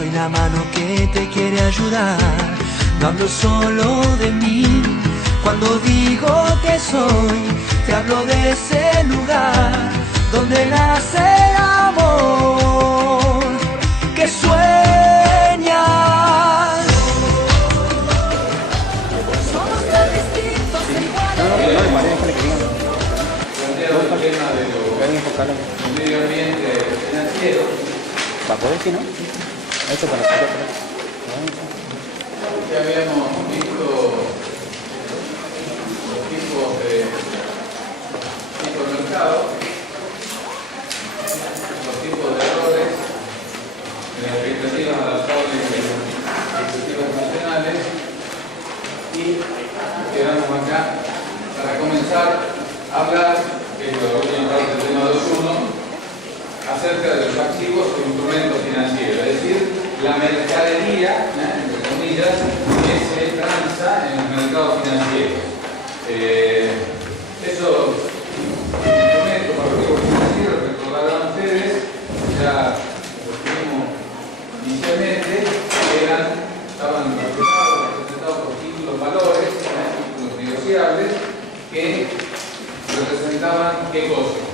soy la mano que te quiere ayudar. No hablo solo de mí, cuando digo que soy, te hablo de ese lugar donde nace el amor que sueñas. Somos tan distintos e iguales. Planteado el tema de los medio ambiente financiero. ¿Va a poder, si no? Esto para nosotros. Ya habíamos visto los tipos de mercado, los tipos de errores en las expectativas adaptables de las expectativas nacionales, y quedamos acá para comenzar a hablar, que es la última parte del tema 2.1, acerca de los activos o instrumentos financieros, es decir, la mercadería, entre comillas, que se transa en los mercados financieros. Esos instrumentos para los activos financieros, recordarán ustedes, ya los tuvimos inicialmente, estaban representados por títulos valores, títulos negociables, que representaban ¿qué cosa?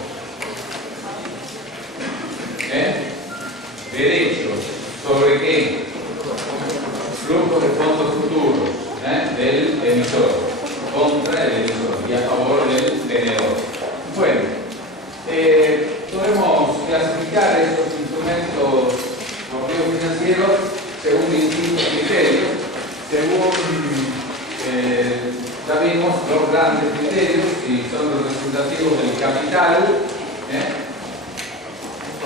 Derechos. ¿Sobre qué? Flujos de fondos futuros del emisor contra el emisor y a favor del tenedor. Bueno, podemos clasificar estos instrumentos activos financieros según distintos criterios. Según ya vimos dos grandes criterios, y son representativos del capital.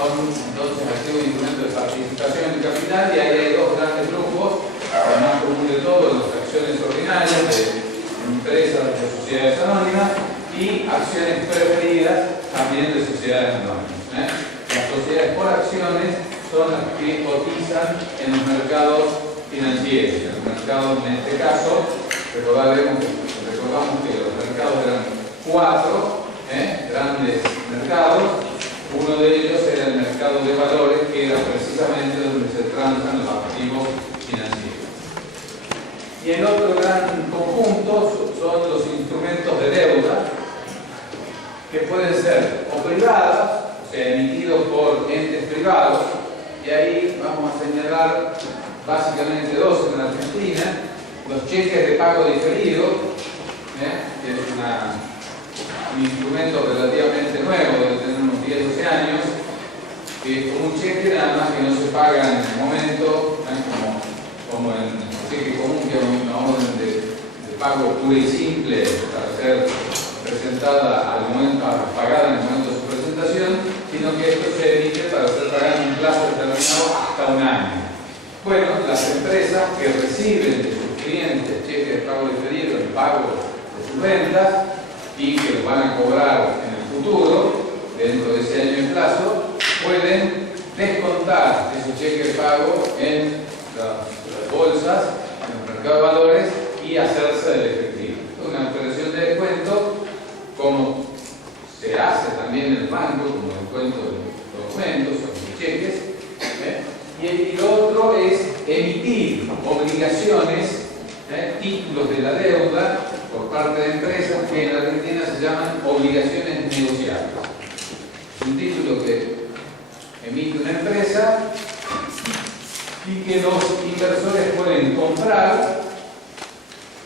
Son entonces activos y instrumentos de participación en capital, y ahí hay dos grandes grupos, el más común de todos, las acciones ordinarias de empresas, de sociedades anónimas, y acciones preferidas también de sociedades anónimas. Las sociedades por acciones son las que cotizan en los mercados financieros. En los mercados, en este caso, recordamos que los mercados eran cuatro grandes mercados. Uno de ellos era el mercado de valores, que era precisamente donde se transan los activos financieros. Y el otro gran conjunto son los instrumentos de deuda, que pueden ser o privados, o sea, emitidos por entes privados, y ahí vamos a señalar básicamente dos en la Argentina: los cheques de pago diferido, que es un instrumento relativamente nuevo, debe tener unos 10 o 12 años, que es como un cheque, nada más que no se paga en el momento, como en el cheque común, que es una orden de pago pura y simple para ser presentada al momento, pagada en el momento de su presentación, sino que esto se emite para ser pagado en un plazo determinado hasta un año. Bueno, las empresas que reciben de sus clientes cheques de pago diferido, el pago de sus ventas, y que los van a cobrar en el futuro, dentro de ese año en plazo, pueden descontar esos cheques de pago en las bolsas, en el mercado de valores, y hacerse del efectivo. Una operación de descuento, como se hace también en el banco, como descuento de documentos o de cheques. Y lo otro es emitir obligaciones, títulos de la deuda por parte de empresas, que en la Argentina se llaman obligaciones negociables. Un título que emite una empresa y que los inversores pueden comprar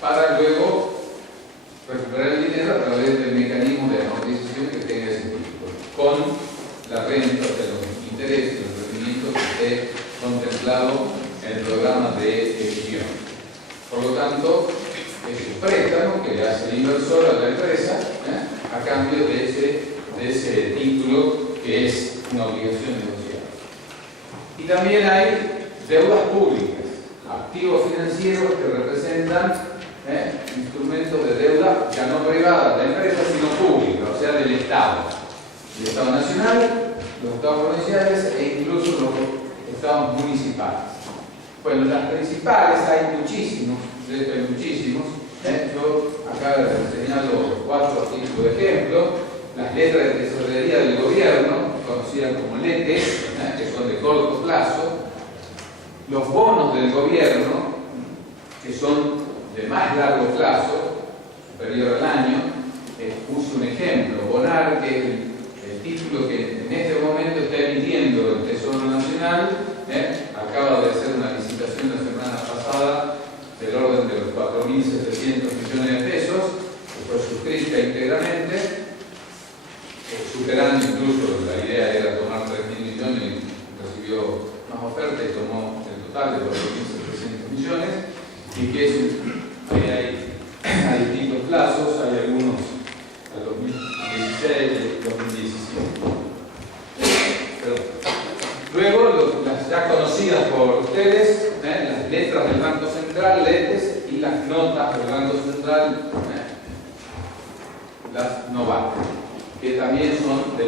para luego recuperar el dinero a través del mecanismo de amortización que tenga ese título, con la renta de los intereses, los rendimientos que esté contemplado en el programa de emisión. Por lo tanto, es un préstamo que le hace el inversor a la empresa a cambio de ese título, que es una obligación negociada. Y también hay deudas públicas, activos financieros que representan instrumentos de deuda ya no privada de la empresa, sino pública, o sea, del Estado. El Estado nacional, los Estados provinciales e incluso los Estados municipales. Bueno, las principales, hay muchísimos, de hecho hay muchísimos. Yo acá les señalo 4 títulos de ejemplo. Las letras de tesorería del gobierno, conocidas como LETES, que son de corto plazo, Los bonos del gobierno, que son de más largo plazo, superior al año, puse un ejemplo, Bonar, que es el título que en este momento está emitiendo el Tesoro Nacional, acaba de hacer una licitación la semana pasada del orden de los 4.700 millones de pesos, que fue suscrita íntegramente, superando incluso, la idea era tomar 3.000 millones y recibió más ofertas y tomó el total de 4.700 millones, y que es, hay distintos plazos, hay algunos al 2016, 2017. Luego, las ya conocidas por ustedes, las letras del Banco Central, LETES, y las notas del Banco Central, las NOVAC, que también son de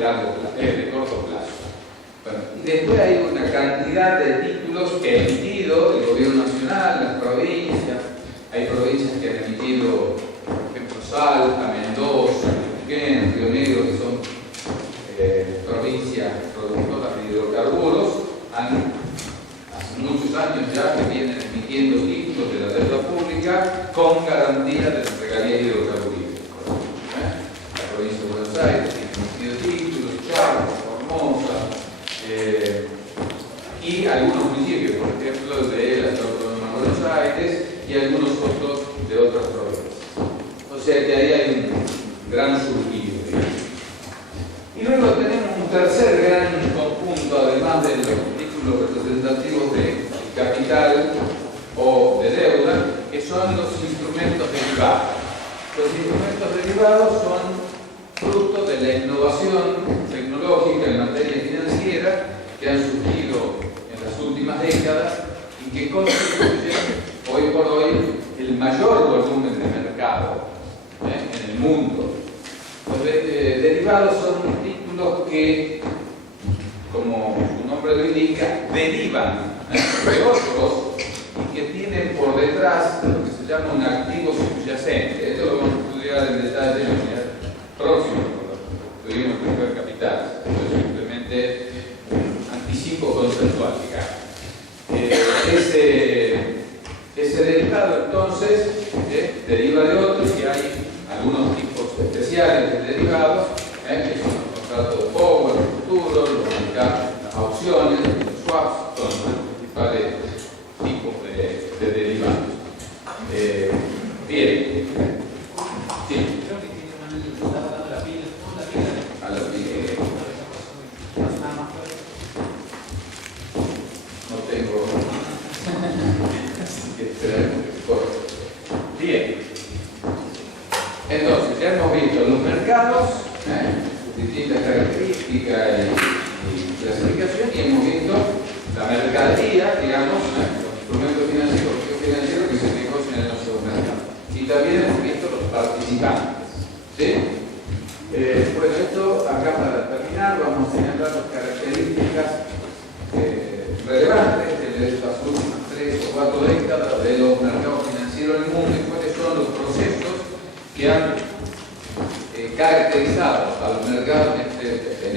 corto plazo. Bueno, y después hay una cantidad de títulos que ha emitido el Gobierno Nacional, las provincias. Hay provincias que han emitido, por ejemplo, Salta, Mendoza, Neuquén, Río Negro, que son provincias productoras de hidrocarburos. Hace muchos años ya que vienen emitiendo títulos de la deuda pública con garantía de las regalías hidrocarburíferas. La provincia de Buenos Aires tiene emitido títulos, Chaco, Formosa, y algunos municipios, por ejemplo, de la ciudad autónoma de Buenos Aires y algunos otros de otras provincias. O sea que ahí hay un gran surgido, digamos. Y luego tenemos un tercer gran conjunto, además de los títulos representativos de capital o de deuda, que son los instrumentos derivados. Los instrumentos derivados son fruto de la innovación tecnológica en materia financiera que han surgido en las últimas décadas y que constituyen hoy por hoy el mayor volumen de mercado en el mundo. Los derivados son títulos que, como su nombre lo indica, derivan de otros y que tienen por detrás lo que se llama un activo subyacente. Esto lo vamos a estudiar en detalle en la unidad próxima, cuando estudiemos el primer capital. Esto es simplemente un anticipo conceptual, digamos. Ese derivado, entonces, deriva de otros y hay algunos tipos especiales de derivados, que son los contratos de forward, los futuros, las opciones, los swaps, son los principales tipos de derivados. Bien. Sí. A la pila. No tengo. Así que esperaremos que corte. Bien. Entonces, ya hemos visto los mercados, sus distintas características y clasificación, y hemos visto la mercadería, digamos, los instrumentos financieros que se negocian en los mercados. Y también hemos visto los participantes. ¿Sí? Bueno, esto acá para terminar vamos a señalar las características relevantes de estas últimas 3 o 4 décadas de los mercados financieros del mundo y cuáles son los procesos que han caracterizado a los mercados en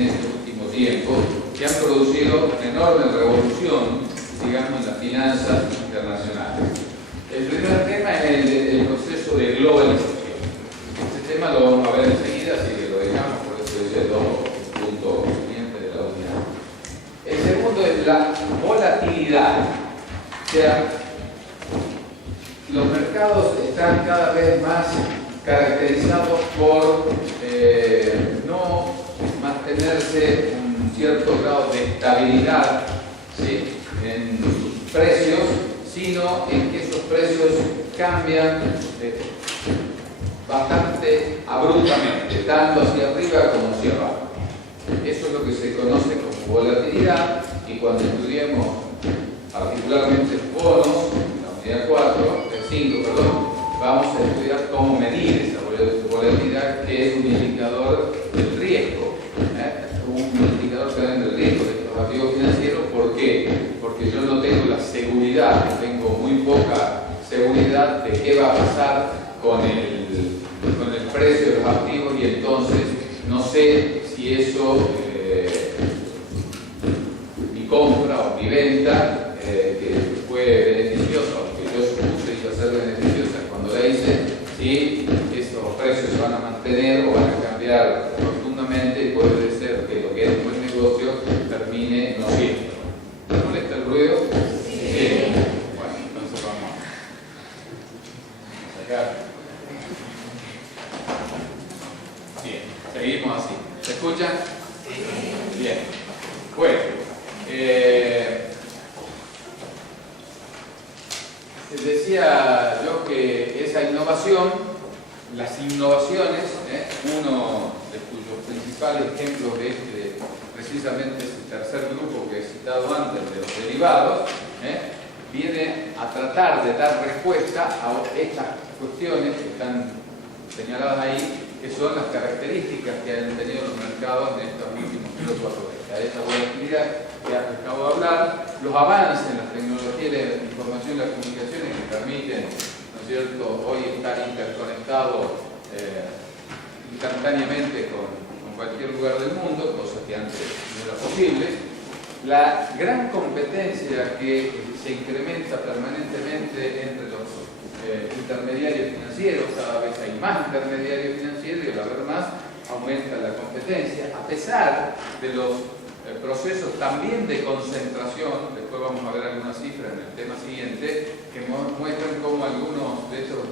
este último tiempo, que han producido una enorme revolución, digamos, en las finanzas internacionales. El primer tema es el proceso de globalización. Este tema lo vamos a ver enseguida, así que lo dejamos, por eso es el punto siguiente de la unidad. El segundo es la volatilidad. O sea, los mercados están cada vez más caracterizados por no mantenerse un cierto grado de estabilidad, ¿sí?, en sus precios, sino en que esos precios cambian bastante abruptamente, tanto hacia arriba como hacia abajo. Eso es lo que se conoce como volatilidad, y cuando estudiemos particularmente bonos, la unidad 5, vamos a estudiar cómo medir esa volatilidad, que es un indicador del riesgo, un indicador también del riesgo de estos activos financieros. ¿Por qué? Porque yo no tengo la seguridad, tengo muy poca seguridad de qué va a pasar con el precio de los activos, y entonces no sé si eso, mi compra o mi venta, que decía yo que esa innovación, las innovaciones, uno de cuyos principales ejemplos es precisamente ese tercer grupo que he citado antes, de los derivados, viene a tratar de dar respuesta a estas cuestiones que están señaladas ahí, que son las características que han tenido los mercados en estos últimos 3 o 4 décadas. Esa volatilidad que acabo de hablar, los avances en la tecnología de la información y las comunicaciones que permiten, ¿no es cierto?, hoy estar interconectados instantáneamente con cualquier lugar del mundo, cosa que antes no era posible. La gran competencia que se incrementa permanentemente entre los intermediarios financieros, cada vez hay más intermediarios financieros y al haber más aumenta la competencia, a pesar de los procesos también de concentración. Después vamos a ver algunas cifras en el tema siguiente que muestran cómo algunos de estos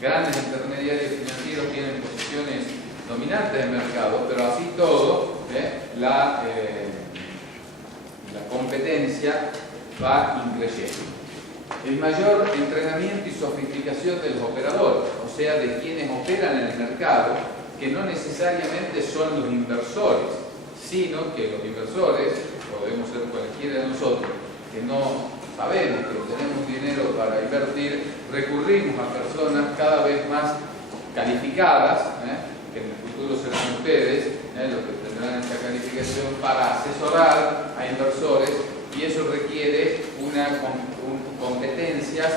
grandes intermediarios financieros tienen posiciones dominantes del mercado, pero así todo la competencia va increciendo. El mayor entrenamiento y sofisticación de los operadores, o sea, de quienes operan en el mercado, que no necesariamente son los inversores, sino que los inversores, podemos ser cualquiera de nosotros, que no sabemos que tenemos dinero para invertir, recurrimos a personas cada vez más calificadas, que en el futuro serán ustedes los que tendrán esta calificación, para asesorar a inversores, y eso requiere competencias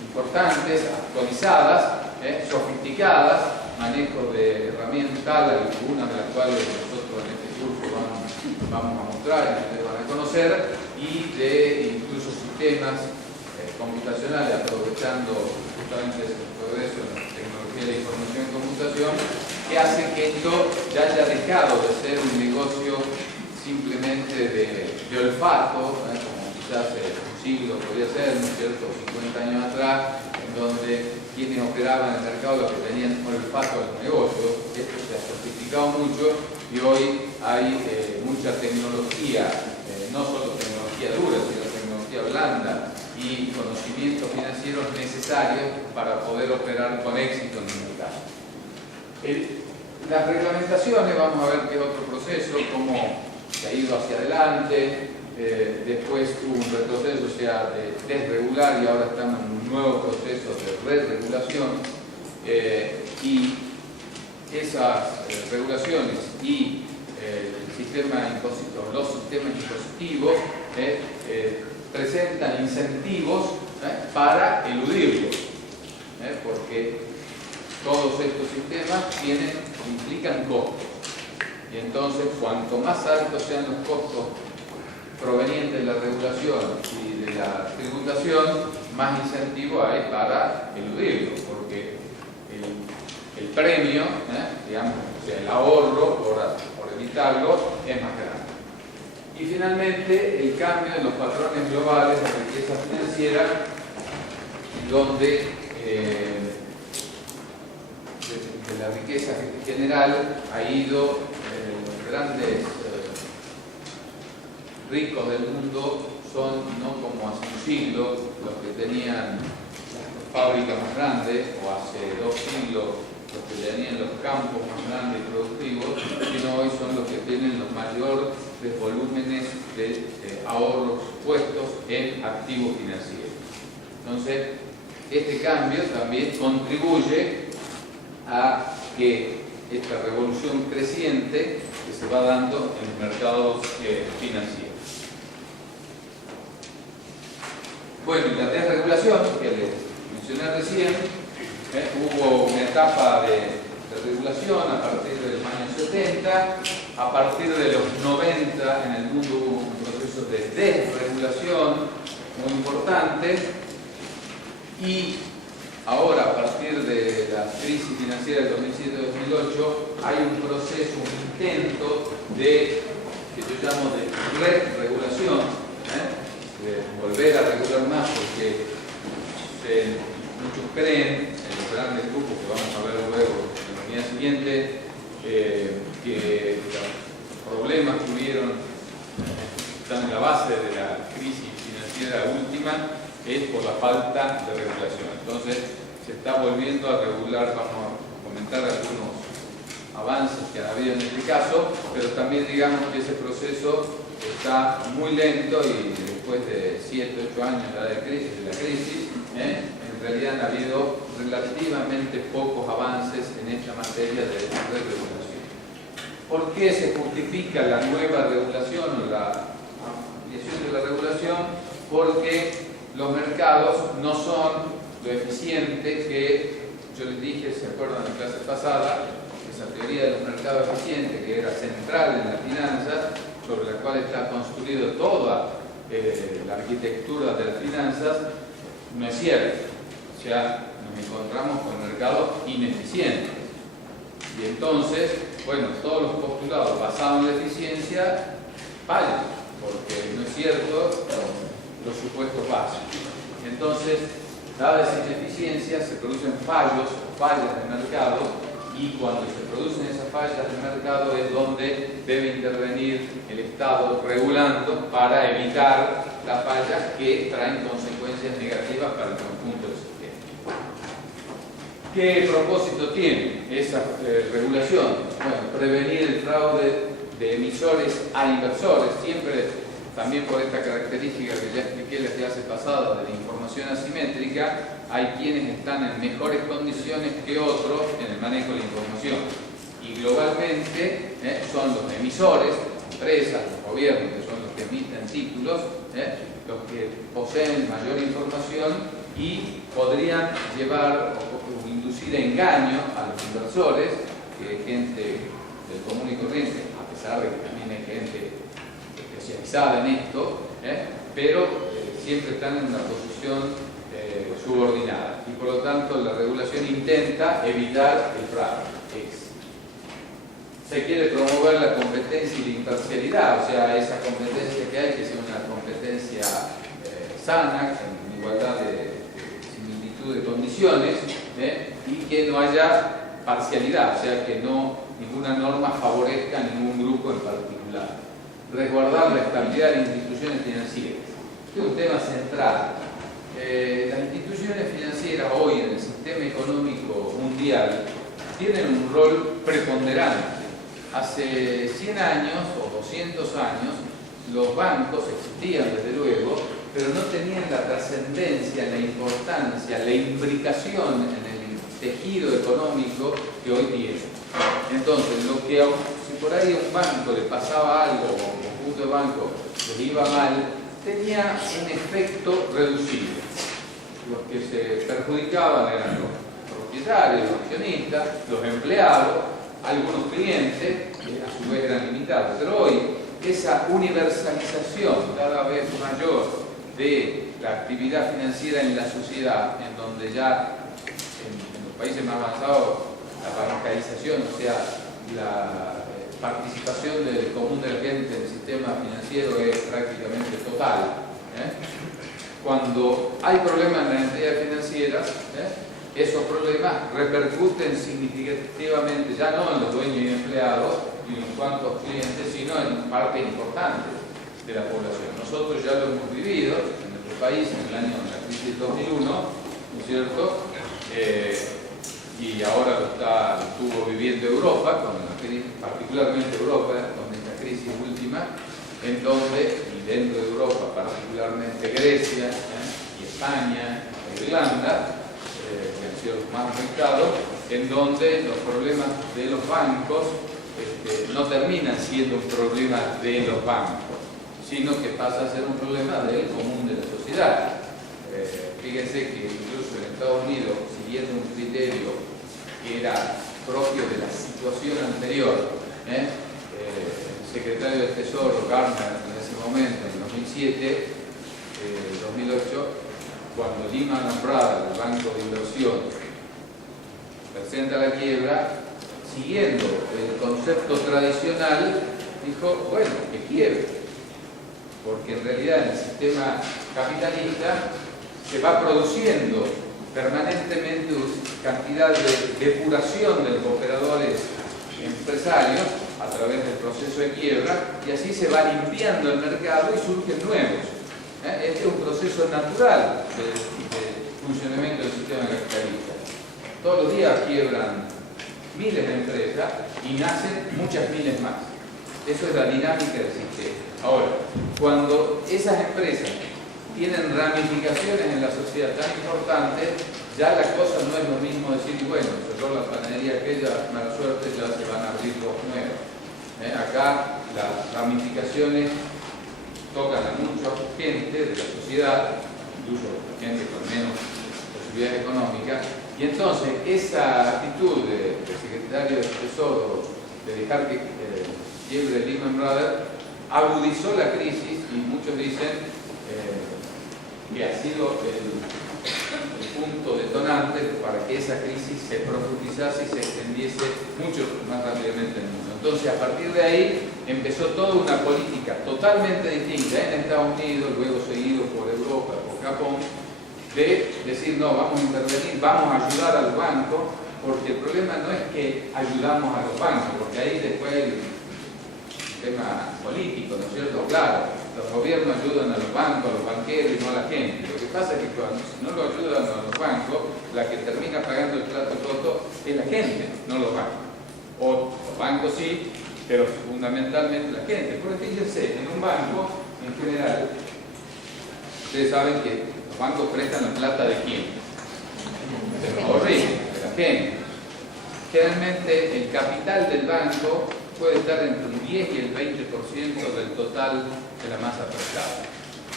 importantes, actualizadas, sofisticadas, manejo de herramientas, algunas de las cuales nosotros en este curso vamos a mostrar y ustedes van a conocer, y de incluso sistemas computacionales, aprovechando justamente ese progreso en la tecnología de la información y computación, que hace que esto ya haya dejado de ser un negocio simplemente de olfato, como quizás un siglo podía ser, ¿no es cierto?, 50 años atrás, en donde quienes operaban en el mercado los que tenían olfato a los negocios. Esto se ha sofisticado mucho y hoy hay mucha tecnología, no solo tecnología dura, sino tecnología blanda y conocimientos financieros necesarios para poder operar con éxito en el mercado. Las reglamentaciones, vamos a ver qué es otro proceso, cómo se ha ido hacia adelante, después hubo un retroceso, o sea, de desregular, y ahora estamos en un nuevo proceso de re-regulación, y esas regulaciones y los sistemas impositivos presentan incentivos para eludirlos, porque todos estos sistemas implican costos. Y entonces, cuanto más altos sean los costos provenientes de la regulación y de la tributación, más incentivo hay para eludirlo, porque el premio, digamos, o sea, el ahorro por evitarlo es más grande. Y finalmente, el cambio en los patrones globales de riqueza financiera, donde de la riqueza general ha ido los grandes ricos del mundo son, no como hace un siglo, los que tenían las fábricas más grandes, o hace 2 siglos los que tenían los campos más grandes y productivos, sino hoy son los que tienen los mayores volúmenes de ahorros puestos en activos financieros. Entonces, este cambio también contribuye a que esta revolución creciente que se va dando en los mercados financieros. Bueno, y la desregulación que les mencioné recién, hubo una etapa de regulación a partir de los años 70, a partir de los 90 en el mundo hubo un proceso de desregulación muy importante, y ahora, a partir de la crisis financiera del 2007-2008, hay un proceso, un intento que yo llamo de re-regulación, de volver a regular más, porque muchos creen, en los grandes grupos que vamos a ver luego en la unidad siguiente, que los problemas que hubieron están en la base de la crisis financiera última, es por la falta de regulación. Entonces se está volviendo a regular, vamos a comentar algunos avances que han habido en este caso, pero también digamos que ese proceso está muy lento y después de 7, 8 años de la crisis, en realidad han habido relativamente pocos avances en esta materia de regulación. ¿Por qué se justifica la nueva regulación o la ampliación de la regulación? Porque los mercados no son lo eficiente que yo les dije, ¿se acuerdan en la clase pasada? Esa teoría de los mercados eficientes, que era central en las finanzas, sobre la cual está construida toda la arquitectura de las finanzas, no es cierto. O sea, nos encontramos con mercados ineficientes. Y entonces, bueno, todos los postulados basados en la eficiencia fallan, porque no es cierto los supuestos básicos. Entonces, dada esa ineficiencia, se producen fallas de mercado, y cuando se producen esas fallas de mercado es donde debe intervenir el Estado regulando para evitar las fallas que traen consecuencias negativas para el conjunto del sistema. ¿Qué propósito tiene esa regulación? Bueno, prevenir el fraude de emisores a inversores, siempre también por esta característica que ya expliqué en la clase pasada de la información asimétrica. Hay quienes están en mejores condiciones que otros en el manejo de la información. Y globalmente son los emisores, las empresas, los gobiernos, que son los que emiten títulos, los que poseen mayor información y podrían llevar o inducir engaño a los inversores, que es gente del común y corriente, a pesar de que también hay gente especializada en esto, pero siempre están en una posición subordinada, y por lo tanto la regulación intenta evitar el fraude. Se quiere promover la competencia y la imparcialidad, o sea, esa competencia que hay, que sea una competencia sana, en igualdad de similitud de condiciones, y que no haya parcialidad, o sea, que ninguna norma favorezca a ningún grupo en particular. Resguardar la estabilidad de instituciones financieras. Este es un tema central. Las instituciones financieras hoy en el sistema económico mundial tienen un rol preponderante. Hace 100 años o 200 años los bancos existían desde luego, pero no tenían la trascendencia, la importancia, la imbricación en el tejido económico que hoy tienen. Entonces, si por ahí a un banco le pasaba algo o a un conjunto de bancos les iba mal, tenía un efecto reducido. Los que se perjudicaban eran los propietarios, los accionistas, los empleados, algunos clientes, que a su vez eran limitados. Pero hoy, esa universalización cada vez mayor de la actividad financiera en la sociedad, en donde ya en los países más avanzados la bancarización, o sea, la participación del común de la gente en el sistema financiero es prácticamente total. Cuando hay problemas en las entidades financieras, esos problemas repercuten significativamente ya no en los dueños y empleados y en cuantos clientes, sino en parte importante de la población. Nosotros ya lo hemos vivido en nuestro país en el año de la crisis 2001, ¿no es cierto? Y ahora lo estuvo viviendo Europa, con la crisis, particularmente Europa, con esta crisis última, en donde, y dentro de Europa, particularmente Grecia, y España, e Irlanda, que han sido los más afectados, en donde los problemas de los bancos no terminan siendo un problema de los bancos, sino que pasa a ser un problema del común de la sociedad. Fíjense que incluso en Estados Unidos, siguiendo un criterio que era propio de la situación anterior, el secretario del Tesoro, Garner, en ese momento, en 2007, 2008, cuando Lehman Brothers, el banco de inversión, presenta la quiebra, siguiendo el concepto tradicional, dijo, bueno, que quiebre, porque en realidad en el sistema capitalista se va produciendo permanentemente cantidad de depuración de los operadores empresarios a través del proceso de quiebra, y así se va limpiando el mercado y surgen nuevos. Este es un proceso proceso natural de funcionamiento del sistema capitalista. Todos los días quiebran miles de empresas y nacen muchas miles más. Eso es la dinámica del sistema. Ahora, cuando esas empresas tienen ramificaciones en la sociedad tan importantes, ya la cosa no es lo mismo decir, bueno, cerró la panadería aquella, mala suerte, ya se van a abrir dos nuevos. Acá las ramificaciones tocan a mucha gente de la sociedad, incluso gente con menos posibilidades económicas, y entonces esa actitud del secretario del Tesoro de dejar que quiebre Lehman Brothers agudizó la crisis, y muchos dicen que ha sido el punto detonante para que esa crisis se profundizase y se extendiese mucho más rápidamente en el mundo. Entonces, a partir de ahí, empezó toda una política totalmente distinta en Estados Unidos, luego seguido por Europa, por Japón, de decir, no, vamos a intervenir, vamos a ayudar a los bancos, porque el problema no es que ayudamos a los bancos, porque ahí después hay un tema político, ¿no es cierto? Claro, los gobiernos ayudan a los bancos, a los banqueros y no a la gente. Lo que pasa es que cuando no lo ayudan a los bancos, la que termina pagando el plato roto es la gente, no los bancos. O los bancos sí, pero fundamentalmente la gente. Porque fíjense, en un banco, en general, ustedes saben que los bancos prestan la plata de quién, de los ahorristas, de la gente. Generalmente el capital del banco puede estar entre el 10 y el 20% del total de la masa prestada.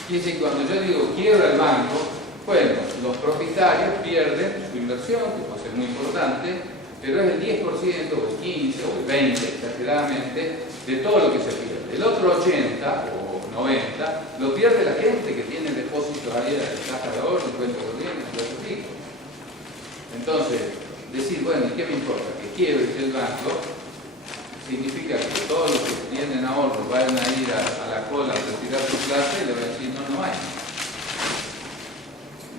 Y es que cuando yo digo quiebra el banco, bueno, los propietarios pierden su inversión, que puede ser muy importante, pero es el 10% o el 15% o el 20% exageradamente de todo lo que se pierde. El otro 80% o 90% lo pierde la gente que tiene depósitos ahí en la caja de ahorro, en cuenta corriente, en otro tipo. Entonces, decir, bueno, ¿qué me importa? Que quiebre el banco significa que todos los que tienen ahorro vayan a ir a la cola a retirar su plata y le van a decir, no hay.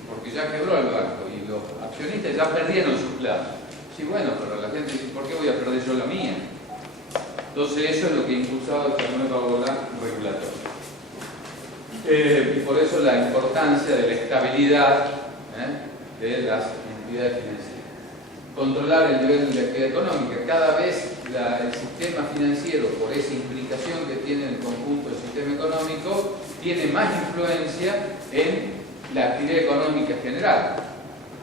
Porque ya quebró el banco y los accionistas ya perdieron su plata. Sí, bueno, pero la gente dice, ¿por qué voy a perder yo la mía? Entonces eso es lo que ha impulsado esta nueva ola regulatoria. Y por eso la importancia de la estabilidad de las entidades financieras. Controlar el nivel de actividad económica. Cada vez el sistema financiero, por esa implicación que tiene en el conjunto del sistema económico, tiene más influencia en la actividad económica general.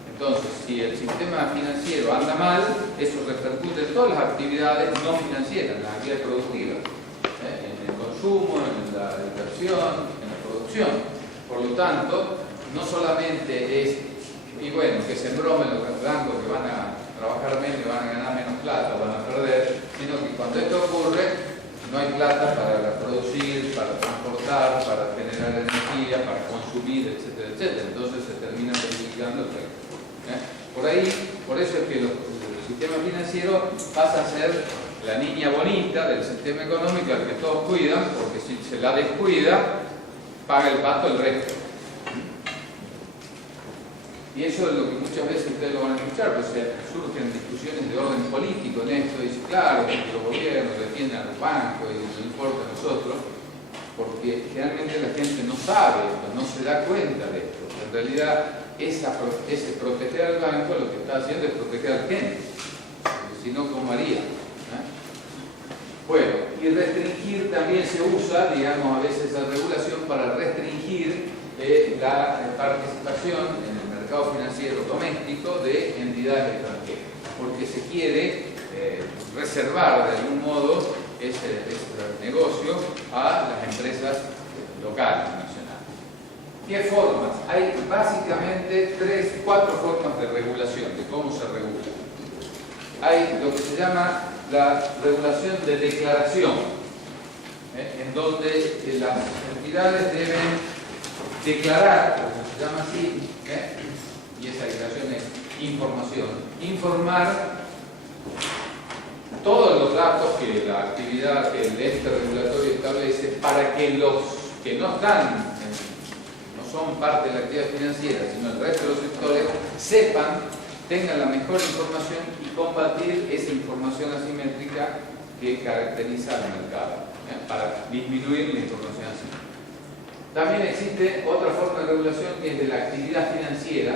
Entonces, si el sistema financiero anda mal, eso repercute en todas las actividades no financieras, en las actividades productivas, en el consumo, en la inversión, en la producción. Por lo tanto, no solamente es, y bueno, que se embromen los bancos que van a trabajar menos, van a ganar menos plata, van a perder, sino que cuando esto ocurre, no hay plata para producir, para transportar, para generar energía, para consumir, etcétera, etcétera. Entonces se termina perjudicando el resto. Por eso es que el sistema financiero pasa a ser la niña bonita del sistema económico al que todos cuidan, porque si se la descuida, paga el pato el resto. Y eso es lo que muchas veces ustedes lo van a escuchar, pues surgen discusiones de orden político en esto, y dice, claro, porque los gobiernos defienden a los bancos y nos importa a nosotros, porque generalmente la gente no sabe esto, no se da cuenta de esto. En realidad, ese proteger al banco lo que está haciendo es proteger a la gente, porque si no, ¿cómo haría? Bueno, y restringir también se usa, digamos, a veces la regulación para restringir la participación en el mercado financiero doméstico de entidades extranjeras, porque se quiere reservar de algún modo ese negocio a las empresas locales, nacionales. ¿Qué formas? Hay básicamente 4 formas de regulación, de cómo se regula. Hay lo que se llama la regulación de declaración, en donde las entidades deben declarar, como se llama así, y esa declaración es información, informar todos los datos que la actividad, que el ente regulatorio establece para que los que no están, no son parte de la actividad financiera, sino el resto de los sectores, sepan, tengan la mejor información y combatir esa información asimétrica que caracteriza al mercado, para disminuir la información asimétrica. También existe otra forma de regulación que es de la actividad financiera.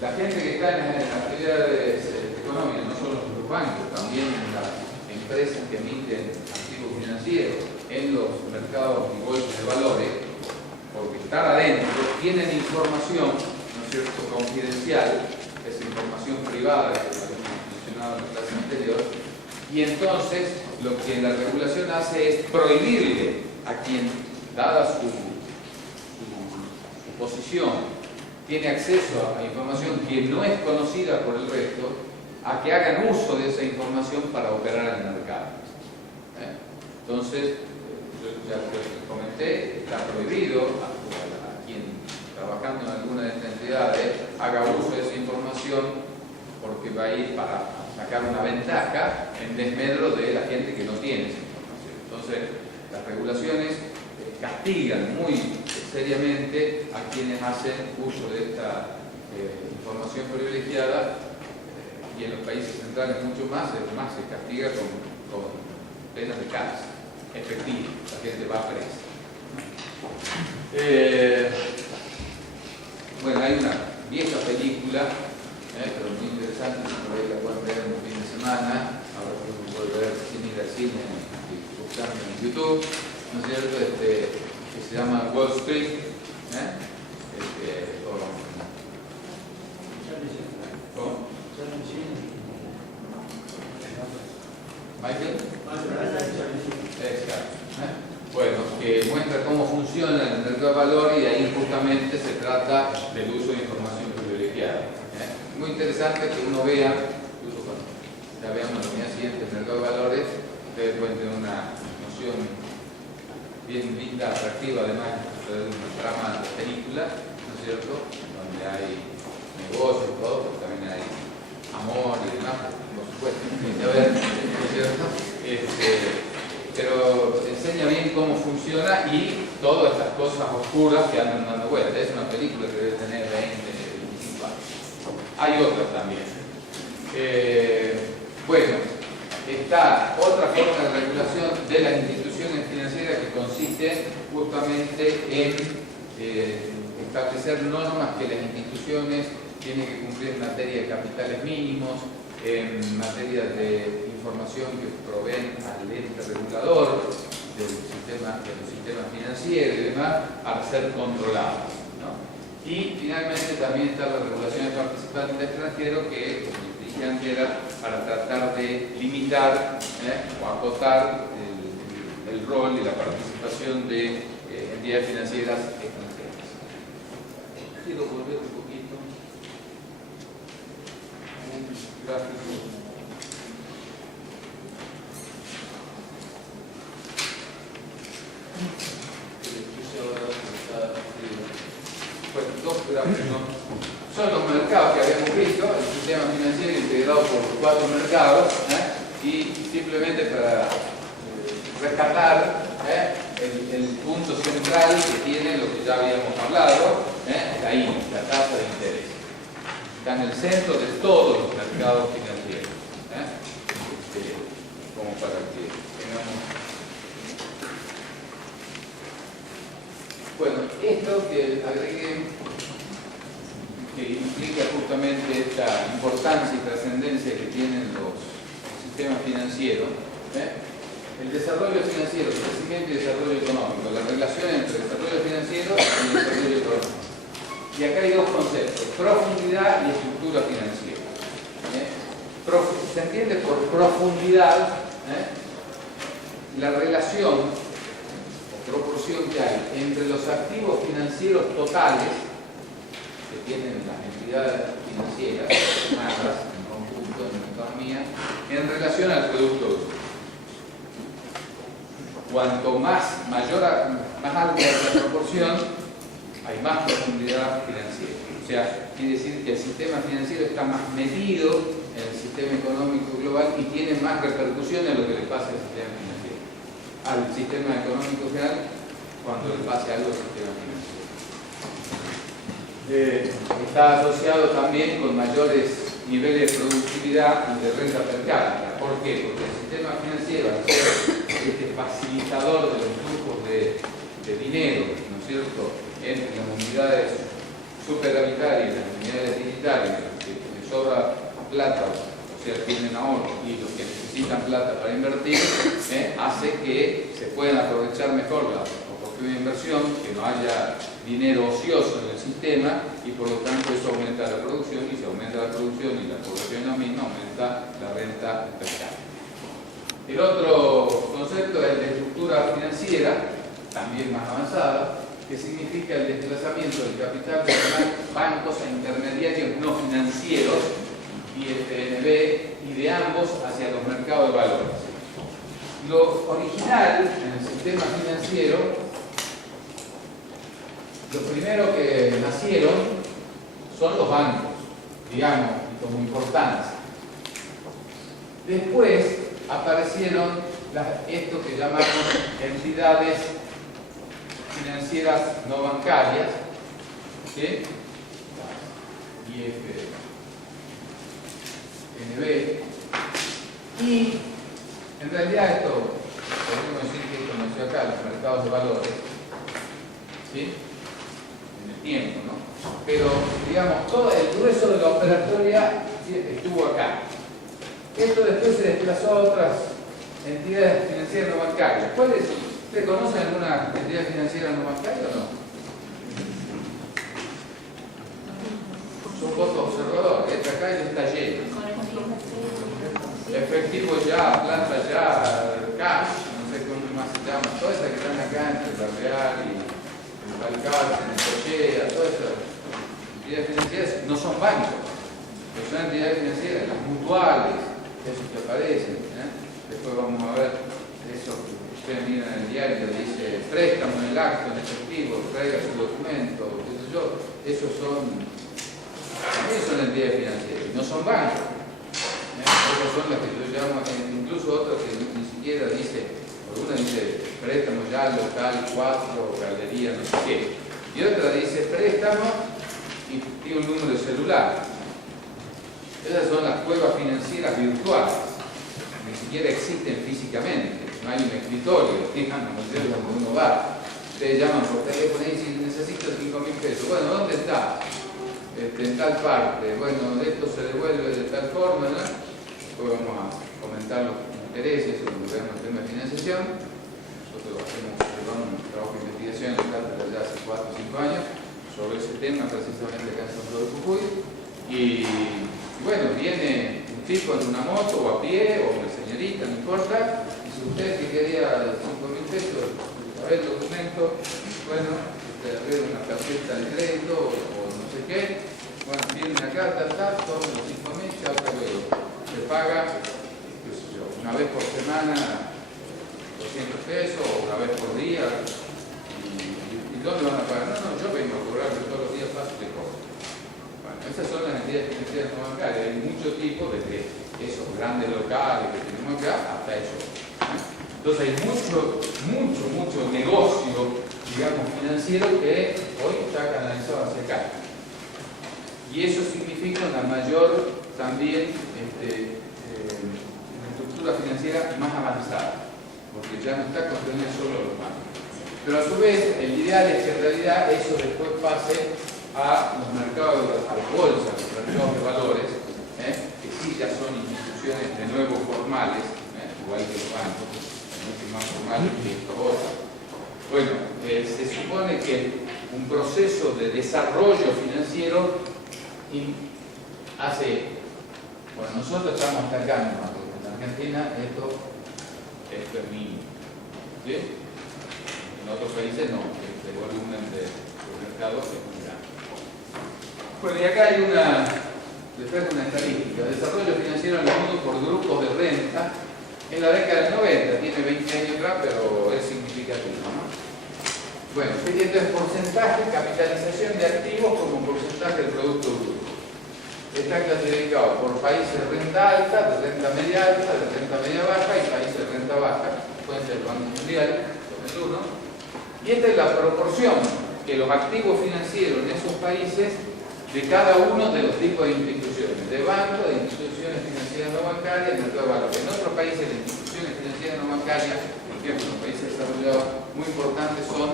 La gente que está en las actividades económicas, no solo los bancos, también las empresas que emiten activos financieros en los mercados y bolsas de valores, porque estar adentro tienen información, ¿no es cierto?, confidencial, es información privada que habíamos mencionado en la clase anterior, y entonces lo que la regulación hace es prohibirle a quien, dada su posición, tiene acceso a información que no es conocida por el resto, a que hagan uso de esa información para operar en el mercado. Entonces, yo ya les comenté, está prohibido a quien trabajando en alguna de estas entidades haga uso de esa información, porque va a ir para sacar una ventaja en desmedro de la gente que no tiene esa información. Entonces, las regulaciones castigan muy seriamente a quienes hacen uso de esta información privilegiada, y en los países centrales mucho más, además se castiga con penas de cárcel efectivas, la gente va presa. Bueno, hay una vieja película, pero muy interesante, por ahí la pueden ver en un fin de semana, ahora se puede ver sin ir al cine, buscando en YouTube, ¿no es cierto?, que se llama Wall Street, Michael. Exacto. Bueno, que muestra cómo funciona el mercado de valores, y ahí justamente se trata del uso de información privilegiada. Muy interesante que uno vea, incluso cuando ya veamos la unidad siguiente, el mercado de valores, ustedes pueden tener una noción bien linda, atractiva, además de una trama de película, ¿no es cierto?, donde hay negocios y todo, pero también hay amor y demás, por supuesto, ¿no es cierto? Pero enseña bien cómo funciona y todas estas cosas oscuras que andan dando vueltas. Es una película que debe tener 20, 25 años. Hay otras también. Bueno, está otra forma de regulación de las instituciones financieras, que consiste justamente en establecer normas que las instituciones tienen que cumplir en materia de capitales mínimos, en materia de información que proveen al ente regulador del sistema financiero y demás, para ser controlados, ¿no? Y finalmente también está la regulación de participantes extranjeros, que, como dije antes, era para tratar de limitar o acotar el rol y la participación de entidades financieras extranjeras. Quiero volver un poquito a un gráfico. Bueno, dos gráficos. Son los mercados que habíamos visto, el sistema financiero integrado por 4 mercados, y simplemente para rescatar el punto central que tiene lo que ya habíamos hablado, la tasa de interés. Está en el centro de todos los mercados financieros, como para que tengamos. Bueno, esto que agregué, que implica justamente esta importancia y trascendencia que tienen los sistemas financieros, el desarrollo financiero, el crecimiento y desarrollo económico, la relación entre el desarrollo financiero y el desarrollo económico. Y acá hay dos conceptos: profundidad y estructura financiera. Se entiende por profundidad la relación o proporción que hay entre los activos financieros totales que tienen las entidades financieras, masas en conjunto en la economía, en relación al producto bruto. Cuanto más alta es la proporción, hay más profundidad financiera. O sea, quiere decir que el sistema financiero está más metido en el sistema económico global y tiene más repercusión en lo que le pasa al sistema financiero. Al sistema económico general, cuando le pase algo al sistema financiero. Está asociado también con mayores niveles de productividad y de renta per cápita. ¿Por qué? Porque el sistema financiero, al ser este facilitador de los flujos de de dinero, ¿no es cierto?, entre las unidades superavitarias y las unidades digitales, que les sobra plata, o sea, tienen ahorro, y los que necesitan plata para invertir, hace que se puedan aprovechar mejor la oportunidad de inversión, que no haya dinero ocioso en el sistema, y por lo tanto eso aumenta la producción, y si aumenta la producción y la población la misma, aumenta la renta per cápita. El otro concepto es el de estructura financiera, también más avanzada, que significa el desplazamiento del capital de bancos e intermediarios no financieros, IFNB, y de ambos hacia los mercados de valores. Lo original en el sistema financiero, lo primero que nacieron son los bancos, digamos, como importancia. Después aparecieron esto que llamamos entidades financieras no bancarias, ¿sí? IFNB, y en realidad esto, podemos decir que esto nació acá, los mercados de valores, ¿sí?, en el tiempo, ¿no? Pero, digamos, todo el grueso de la operatoria estuvo acá. Esto después se desplazó a otras entidades financieras no bancarias. ¿Cuáles? ¿Ustedes conocen alguna entidad financiera no bancaria o no? Son pocos observadores. Esta calle está llena. Efectivo ya, planta ya, cash, no sé cómo más se llama. Todas esas que están acá entre la Real y el Balcarce, en el Cochea, todas esas entidades financieras no son bancos, pero son entidades financieras, las mutuales, esos que aparecen. Después vamos a ver eso que ustedes miran en el diario, que dice préstamo en el acto, en efectivo, traiga su documento, qué sé yo. Esos también son entidades financieras, y no son bancos. Esas son las que yo llamo, incluso otras que ni siquiera dice, alguna dice préstamo ya local 4, galería, no sé qué. Y otra dice préstamo y tiene un número de celular. Esas son las cuevas financieras virtuales. Ni siquiera existen físicamente, no hay un escritorio, digamos, donde uno va. Ustedes llaman por teléfono y dicen, necesito 5.000 pesos. Bueno, ¿dónde está? En tal parte. Bueno, esto se devuelve de tal forma, ¿no? Después vamos a comentar los intereses cuando veamos el tema de financiación. Nosotros llevamos un trabajo de investigación en el cátedra ya hace 4 o 5 años sobre ese tema, precisamente acá en San Pedro de Jujuy. Y bueno, viene un chico en una moto o a pie o una señorita, no importa, y si usted que quería 5.000 pesos, a ver el documento, bueno, a ver una tarjeta de crédito o no sé qué, bueno, viene una carta, toma los 5.000, chao, hasta luego. Se paga, qué sé yo, una vez por semana 200 pesos o una vez por día. ¿Y dónde van a pagar? No, yo vengo a cobrar todos los días, paso y te cobro. Bueno, esas son las entidades financieras no bancarias. Hay muchos tipos, desde esos grandes locales que tenemos acá hasta eso. Entonces hay mucho negocio, digamos, financiero que hoy está canalizado hacia acá. Y eso significa una mayor también una estructura financiera más avanzada, porque ya no está contenido solo los bancos. Pero a su vez, el ideal es que en realidad eso después pase a los mercados, a las bolsas, los mercados de valores, que sí ya son instituciones de nuevo formales, igual que los bancos, mucho más formales que estas otras. Bueno, se supone que un proceso de desarrollo financiero hace, bueno, nosotros estamos atacando, porque en Argentina esto es mínimo, ¿sí? En otros países no, el volumen de los mercados es muy grande. Bueno, y acá hay después una estadística, desarrollo financiero en el mundo por grupos de renta en la década del 90, tiene 20 años atrás, pero es significativo, ¿no? Bueno, esto es porcentaje, capitalización de activos como porcentaje del Producto Bruto. Está clasificado por países de renta alta, de renta media alta, de renta media baja y países de renta baja, pueden ser el Banco Mundial, con el 1. Y esta es la proporción que los activos financieros en esos países de cada uno de los tipos de instituciones, de bancos, de instituciones financieras no bancarias, de mercado de valores. En otros países las instituciones financieras no bancarias ejemplo, en los países desarrollados muy importantes son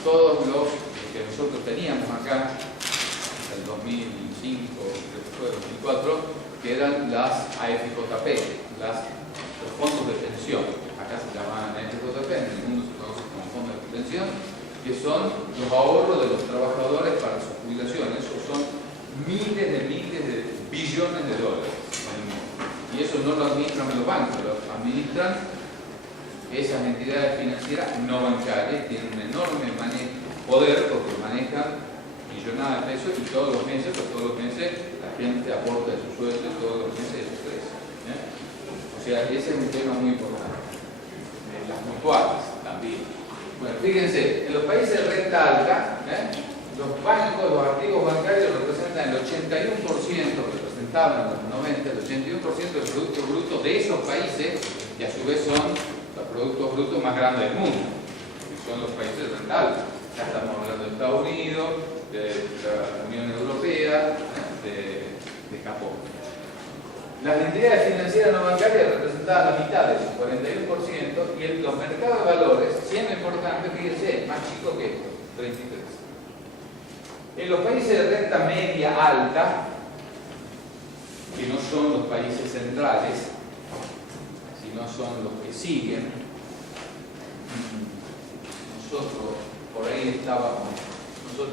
todos los que nosotros teníamos acá, hasta el 2005, creo que fue 2004, que eran las AFJP, los fondos de pensión. Acá se llaman AFJP, en el mundo se conoce como fondos de pensión, que son los ahorros de los trabajadores para sus jubilaciones. Esos son miles de billones de dólares en el mundo. Y eso no lo administran los bancos, lo administran esas entidades financieras no bancarias. Tienen un enorme poder porque manejan millonadas de pesos y todos los meses la gente aporta de su sueldo y todos los meses eso crece. O sea, ese es un tema muy importante. Las mutuales también. Bueno, fíjense, en los países de renta alta, los bancos, los activos bancarios representan el 81%, representaban en los 90, el 81% del Producto Bruto de esos países, y a su vez son los productos brutos más grandes del mundo, que son los países de renta alta. Ya estamos hablando de Estados Unidos, de la Unión Europea, de Japón. Las entidades financieras no bancarias representaban la mitad de esos, 41%, y los mercados de valores, siempre importante, fíjense, más chico que esto, 33%. En los países de renta media alta, que no son los países centrales, sino son los que siguen, nosotros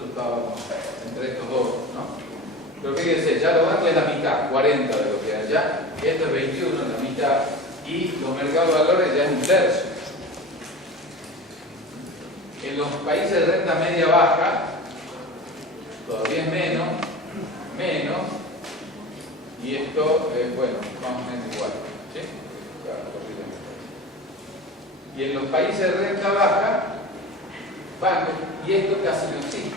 estábamos entre estos dos, ¿no? Pero fíjense, ya los bancos es la mitad, 40 de lo que hay allá, esto es 21, la mitad, y los mercados de valores ya es un tercio. En los países de renta media baja, todavía es menos, y esto es, bueno, más o menos igual, ¿sí? Y en los países de renta baja, bancos, y esto casi no existe.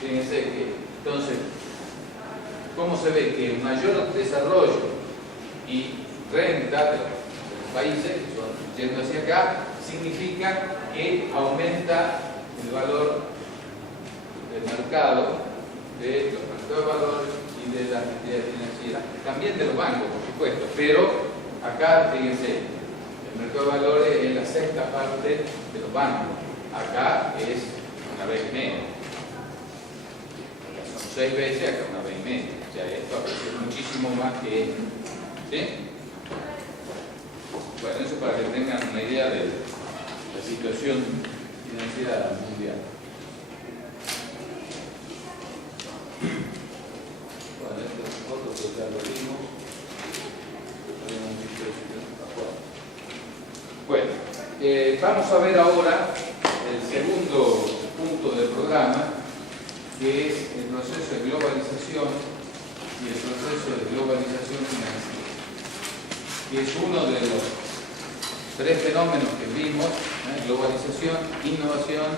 Fíjense que, entonces, ¿cómo se ve? Que el mayor desarrollo y renta de los países, que son yendo hacia acá, significa que aumenta el valor del mercado, de los mercados de valores y de las entidades financieras, también de los bancos, por supuesto, pero acá, fíjense, el mercado de valores es la sexta parte de los bancos, acá es una vez menos, son 6 veces, acá una vez menos, o sea, esto es muchísimo más que esto, ¿sí? Bueno, eso para que tengan una idea de la situación financiera mundial. Bueno, estos otros que ya lo vimos. Bueno, vamos a ver ahora el segundo punto del programa, que es el proceso de globalización y el proceso de globalización financiera, que es uno de los 3 fenómenos que vimos: globalización, innovación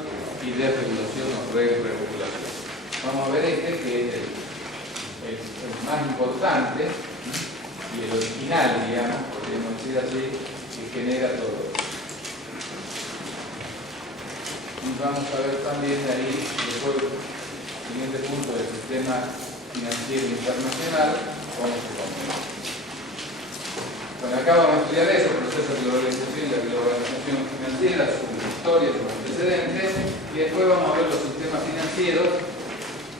y desregulación o re-regulación. Vamos a ver este, que es el más importante y el original, digamos, podríamos decir así, que genera todo esto. Y vamos a ver también de ahí, después, el siguiente punto del sistema financiero internacional, cómo se combina. Bueno, acá vamos a estudiar eso, el proceso de globalización y la globalización financiera, su historia, sus antecedentes, y después vamos a ver los sistemas financieros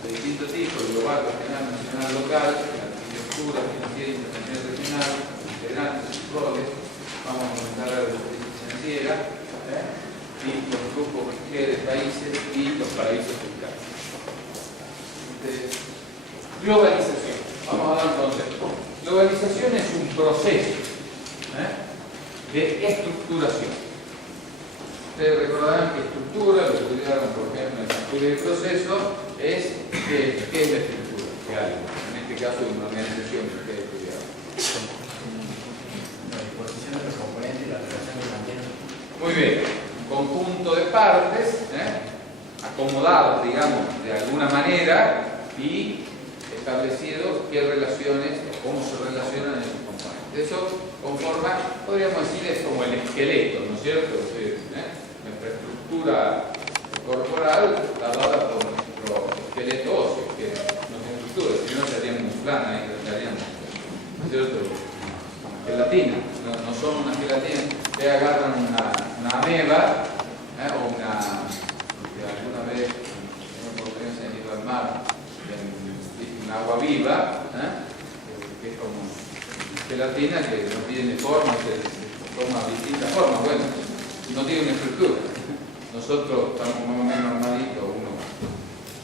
de distintos tipos: global, regional, nacional, local, la arquitectura financiera, internacional, regional, integrantes, sus roles. Vamos a comentar la justicia financiera, y los grupos de países y los paraísos fiscales. Globalización. Vamos a dar un concepto. Globalización es un proceso de estructuración. Ustedes recordarán que estructura, lo estudiaron por ejemplo en la estructura del proceso, es ¿qué es la estructura? ¿Qué hay? En este caso de una organización que ustedes estudiaron. La disposición de los componentes y la relación que mantienen. Muy bien. Conjunto de partes, acomodados, digamos, de alguna manera, y establecidos qué relaciones o cómo se relacionan esos componentes. Eso conforma, podríamos decir, es como el esqueleto, ¿no es cierto? Nuestra estructura corporal está dada por nuestro esqueleto óseo, que nos estructura, si no seríamos un plan ahí, estaríamos, ¿no es cierto? Gelatina, no son una gelatina, te agarran una ameba, o que alguna vez se han ido al mar, en agua viva, que es como gelatina que no tiene forma, se forma de distintas formas. Bueno, no tiene una estructura. Nosotros estamos más o menos normalitos, uno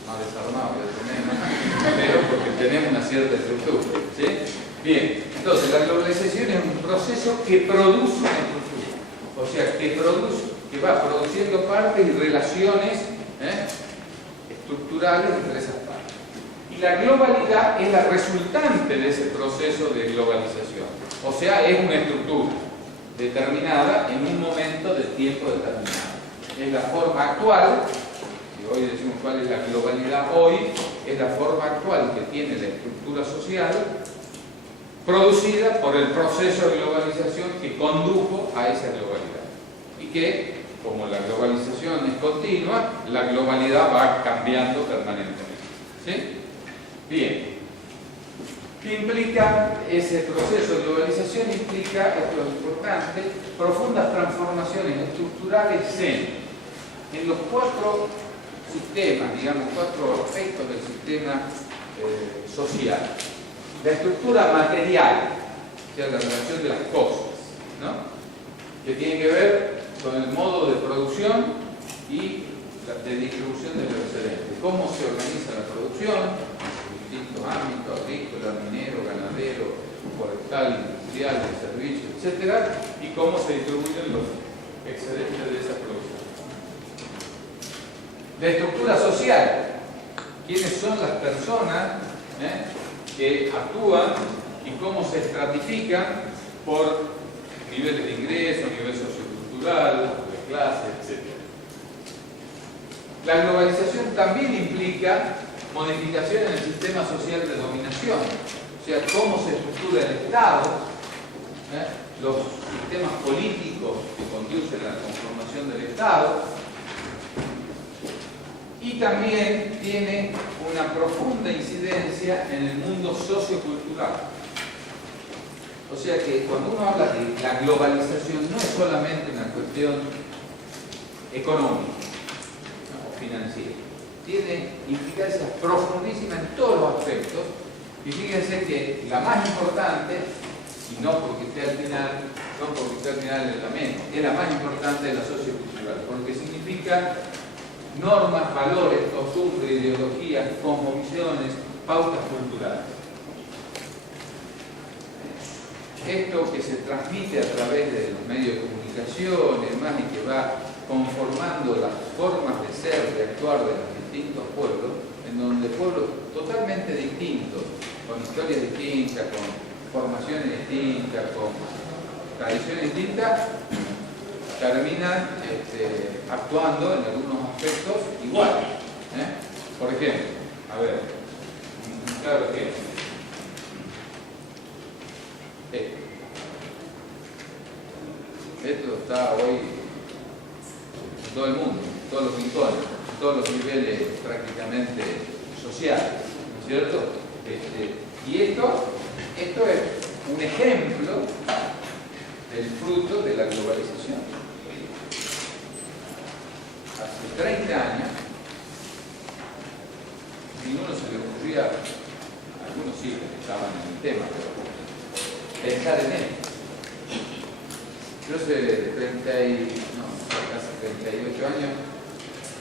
más desarmado que otro menos, pero porque tenemos una cierta estructura. ¿Sí? Bien, entonces la globalización es un proceso que produce una estructura. O sea, que va produciendo partes y relaciones estructurales entre esas partes. Y la globalidad es la resultante de ese proceso de globalización. O sea, es una estructura determinada en un momento de tiempo determinado. Es la forma actual, y hoy decimos cuál es la globalidad hoy, es la forma actual que tiene la estructura social producida por el proceso de globalización que condujo a esa globalidad. Y que, como la globalización es continua, la globalidad va cambiando permanentemente. ¿Sí? Bien. ¿Qué implica ese proceso de globalización? Implica, esto es importante, profundas transformaciones estructurales en los 4 sistemas, digamos, 4 aspectos del sistema social. La estructura material, o sea, la relación de las cosas, ¿no? Que tiene que ver con el modo de producción y de distribución de los excedentes. Cómo se organiza la producción, distintos ámbitos, agrícola, minero, ganadero, forestal, industrial, de servicios, etc. Y cómo se distribuyen los excedentes de esa producción. La estructura social. ¿Quiénes son las personas que actúan y cómo se estratifican por niveles de ingreso, nivel sociocultural, de clase, etc. La globalización también implica modificación en el sistema social de dominación, o sea, cómo se estructura el Estado, los sistemas políticos que conducen a la conformación del Estado, y también tiene una profunda incidencia en el mundo sociocultural. O sea que cuando uno habla de la globalización no es solamente una cuestión económica o financiera, tiene implicancias profundísimas en todos los aspectos. Y fíjense que la más importante, y no porque esté al final, es la menos, es la más importante de la sociocultural, porque significa normas, valores, costumbres, ideologías, cosmovisiones, pautas culturales. Esto que se transmite a través de los medios de comunicación y demás, y que va conformando las formas de ser, de actuar de los distintos pueblos, en donde pueblos totalmente distintos, con historias distintas, con formaciones distintas, con tradiciones distintas, terminan actuando en algunos aspectos iguales. Por ejemplo, a ver, un claro ejemplo. Esto está hoy en todo el mundo, en todos los rincones, en todos los niveles prácticamente sociales, ¿no es cierto? Y esto es un ejemplo del fruto de la globalización. Hace 30 años, ninguno se le ocurría, algunos sí estaban en el tema, pero pensar en él. Yo hace casi 38 años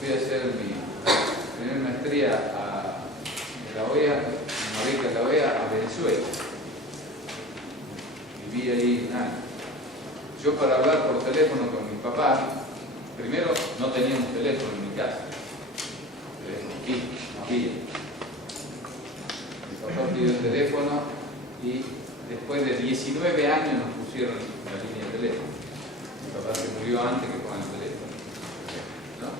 fui a hacer mi primera maestría en la OEA, en una beca de la OEA, a Venezuela. Viví ahí un año. Yo, para hablar por teléfono con mi papá, primero no teníamos teléfono en mi casa. Teléfono no había. Mi papá pidió el teléfono y después de 19 años nos pusieron la línea de teléfono. Mi papá se murió antes que con el teléfono, ¿no?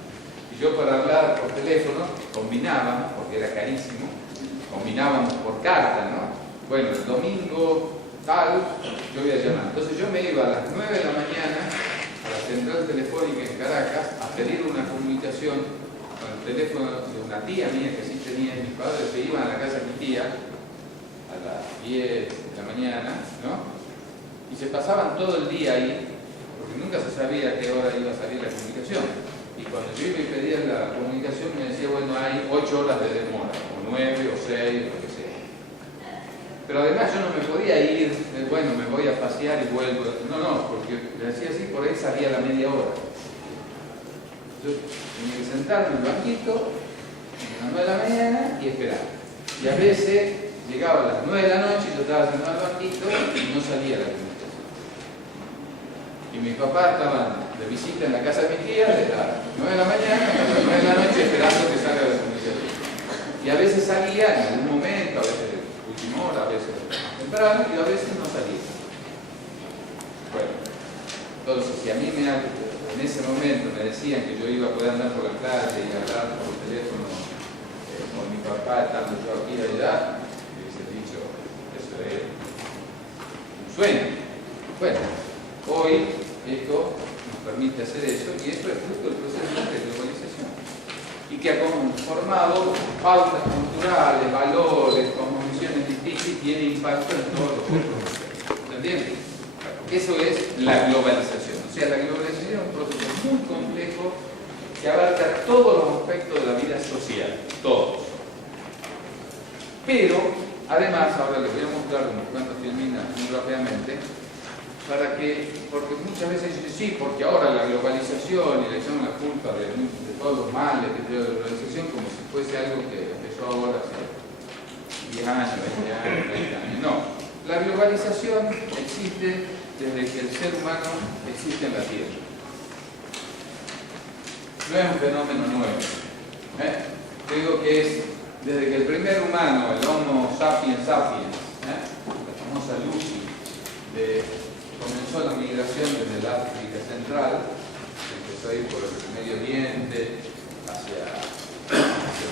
Y yo, para hablar por teléfono, combinábamos, porque era carísimo, combinábamos por carta, ¿no? Bueno, el domingo tal, yo voy a llamar. Entonces yo me iba a las 9 de la mañana a la central telefónica en Caracas a pedir una comunicación con el teléfono de una tía mía que sí tenía. Mis padres se iban a la casa de mi tía a las 10 de la mañana, ¿no? Y se pasaban todo el día ahí, porque nunca se sabía a qué hora iba a salir la comunicación. Y cuando yo iba y pedía la comunicación me decía, bueno, hay 8 horas de demora, o 9 o 6, lo que sea. Pero además yo no me podía ir, bueno, me voy a pasear y vuelvo. No, porque le decía así, por ahí salía a la media hora. Yo tenía que sentarme en el banquito a las 9 de la mañana y esperar. Y a veces llegaba a las 9 de la noche y yo estaba sentado en el banquito y no salía la comunicación. Y mi papá estaba de visita en la casa de mi tía desde las 9 de la mañana a las 9 de la noche esperando que salga la comunicación. Y a veces salía en algún momento, a veces de última hora, a veces más temprano y a veces no salía. Bueno, entonces si a mí en ese momento me decían que yo iba a poder andar por la calle y hablar por teléfono con mi papá estando yo aquí y allá, hubiese dicho, eso es un sueño. Bueno, hoy esto nos permite hacer eso y esto es fruto del proceso de globalización y que ha formado pautas culturales, valores, cosmovisiones distintas y tiene impacto en todos los otros. ¿Se entiende? Eso es la globalización. O sea, la globalización es un proceso muy complejo que abarca todos los aspectos de la vida social, todos. Pero, además, ahora les voy a mostrar unos cuantos filminas muy rápidamente, porque muchas veces dicen, sí, porque ahora la globalización y le echan la culpa de todos los males que tiene la globalización como si fuese algo que empezó ahora hace 10 años, 20 años, 30 años. No, la globalización existe desde que el ser humano existe en la Tierra. No es un fenómeno nuevo. Yo digo que es desde que el primer humano, el Homo sapiens sapiens, la famosa Lucy, comenzó la migración desde el África Central, empezó a ir por el Medio Oriente, hacia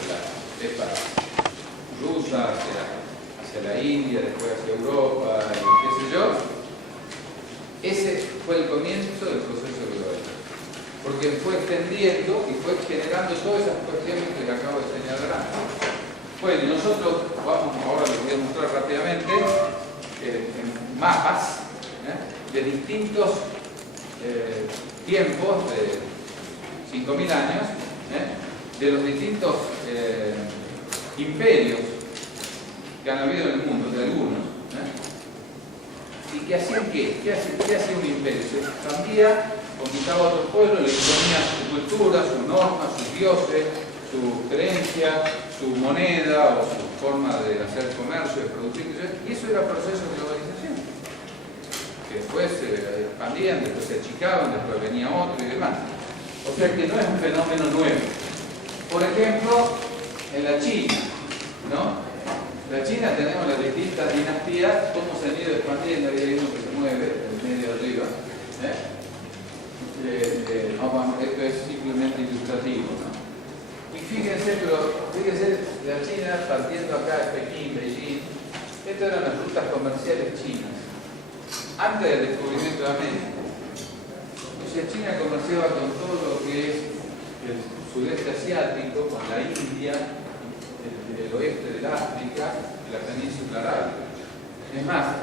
la estepa rusa, hacia la India, después hacia Europa, y qué sé yo. Ese fue el comienzo del proceso global, porque fue extendiendo y fue generando todas esas cuestiones que les acabo de señalar antes. Bueno, nosotros ahora les voy a mostrar rápidamente en mapas de distintos tiempos, de 5.000 años, de los distintos imperios que han habido en el mundo, de algunos. ¿Y qué hacían qué? ¿Qué hacía un imperio? Se expandía, conquistaba a otros pueblos, le imponía su cultura, sus normas, sus dioses, su creencia, su moneda o su forma de hacer comercio, de producir, y eso era el proceso de globalización. Que después se expandían, después se achicaban, después venía otro y demás. O sea que no es un fenómeno nuevo. Por ejemplo, en la China, ¿no? En la China tenemos las distintas dinastías, cómo se han ido expandiendo, y hay uno que se mueve, el medio arriba. Esto es simplemente ilustrativo, ¿no? Y fíjense, la China partiendo acá de Pekín, Beijing, estas eran las rutas comerciales chinas, antes del descubrimiento de América. O sea, China comerciaba con todo lo que es el sudeste asiático, con la India, el oeste del África y la península arábiga. Es más,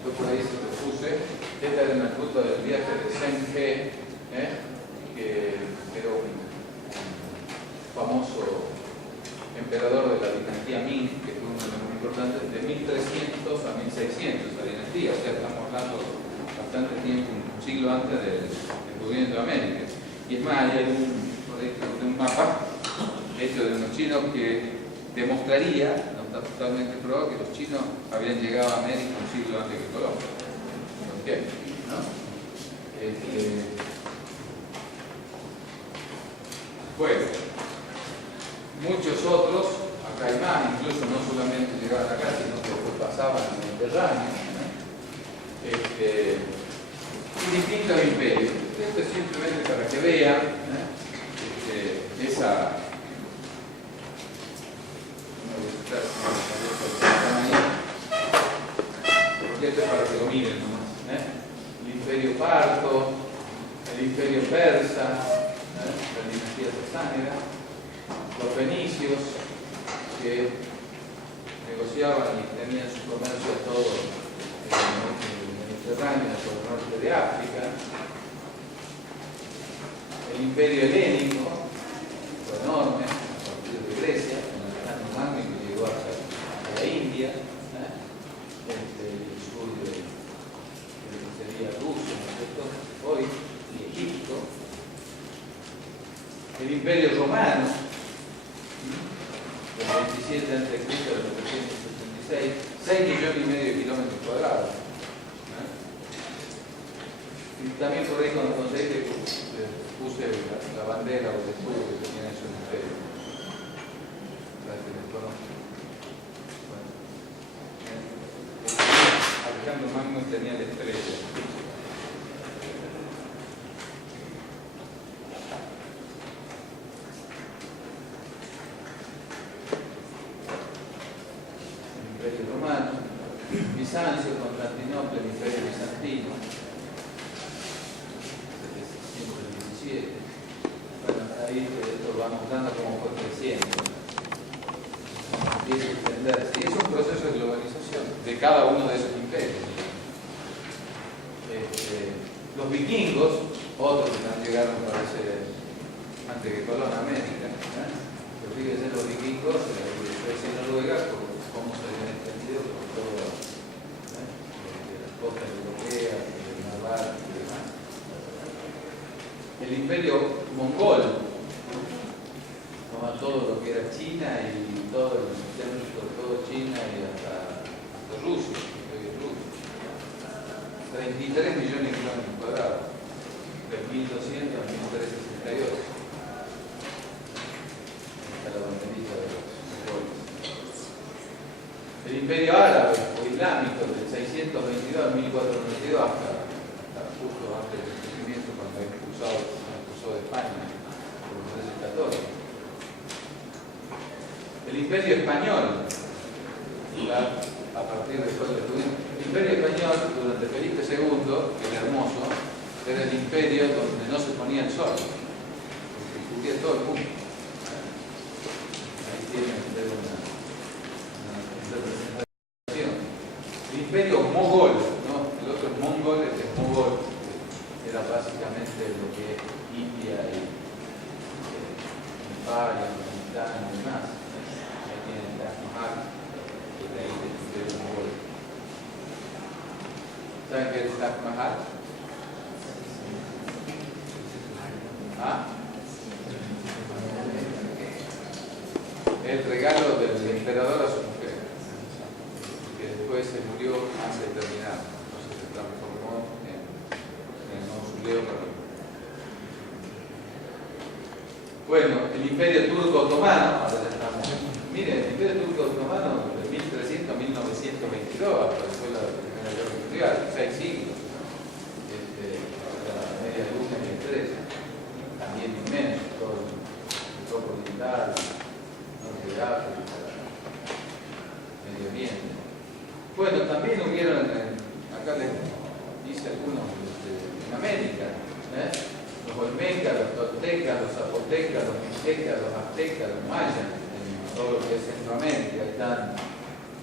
yo por ahí se lo puse, esta era una ruta del viaje de Zheng He, que era un famoso emperador de la dinastía Ming, que fue uno de los más importantes, de 1300 a 1600, la dinastía, o sea, estamos hablando bastante tiempo, un siglo antes del descubrimiento de América. Y es más, hay un mapa hecho de unos chinos que demostraría, no está totalmente probado, que los chinos habían llegado a América un siglo antes que Colón. ¿Por qué? ¿No? Bueno, muchos otros, acá hay más, incluso no solamente llegaban acá, sino que después pasaban en el Mediterráneo, y distintos imperios. Esto es simplemente para que vean esa... Porque esto es para que lo miren nomás. El imperio parto, el imperio persa, la dinastía sasánida, los fenicios que negociaban y tenían su comercio todo en el Mediterráneo, por el norte de África, el imperio helénico, fue enorme, a partir de Grecia, con Alejandro Magno que llegó hasta la India, el sur de lo que sería Rusia, ¿no es cierto? Hoy, y Egipto. El imperio romano, del 27 a.C. al 376, 6,5 millones de kilómetros cuadrados. Y también por ahí cuando conseguí puse la bandera o el escudo que tenía en su imperio. Para que les conozcan. Bueno. Alejandro Magno tenía la estrella. El imperio romano, Bizancio, Constantinopla, el imperio bizantino. Bueno, ahí esto va mostrando cómo fue creciendo, empieza a extenderse, y es un proceso de globalización de cada uno de esos imperios. Los vikingos, otros que han llegado, parece, antes que Colón a América, pero fíjense los vikingos, Suecia y Noruega, cómo se habían extendido por todas las costas europeas, el mar Báltico y demás. El imperio mongol toma todo lo que era China y todo el centro, todo China y hasta Rusia, el imperio ruso. 33 millones de kilómetros cuadrados, de 1200 a 1368. Esta es la banderita de los mongoles. El imperio árabe o islámico, del 622 a 1492 hasta justo antes del crecimiento, cuando expulsó de España por los reyes católicos. El imperio español, a partir de el imperio español durante Felipe II, el hermoso, era el imperio donde no se ponía el sol, porque cubría todo el mundo. Ahí tienen una representación. El imperio mogol, ¿no? El otro es mongol, este es mogol, era básicamente lo que es India y Nepal, Afganistán y demás. Ahí tienen el Taj Mahal, que es de ahí del imperio mogol. ¿Saben qué es el Taj Mahal? ¿Ah? El regalo del emperador a su mujer, que después se murió antes de terminar, entonces se transformó en mausoleo para... Bueno, el imperio turco otomano, ahora ya estamos, miren, el imperio turco otomano de 1300 a 1922, hasta después de la Primera Guerra Mundial, 6 siglos, la media luna y estrella, también inmenso, todo el tropo oriental, norte de África, Medio Oriente. Bueno, también hubieron, acá les dice algunos en América, los olmecas, los toltecas, los zapotecas, los mixtecas, los aztecas, los mayas, en todo lo que es Centroamérica, ahí están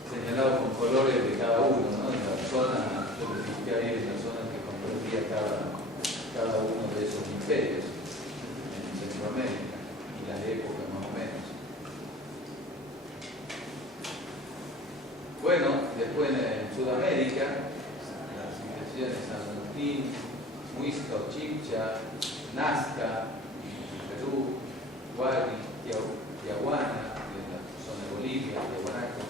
señalados con colores de cada uno, ¿no? En la zona, yo les dije ahí, en la zona que comprendía cada uno de esos imperios en Centroamérica y las épocas más o menos. Bueno, después en Sudamérica, las civilizaciones San Agustín, Muisca o Chibcha, Nazca, Perú, Huari, Tiahuana, que es la zona de Bolivia, Tiahuanaco,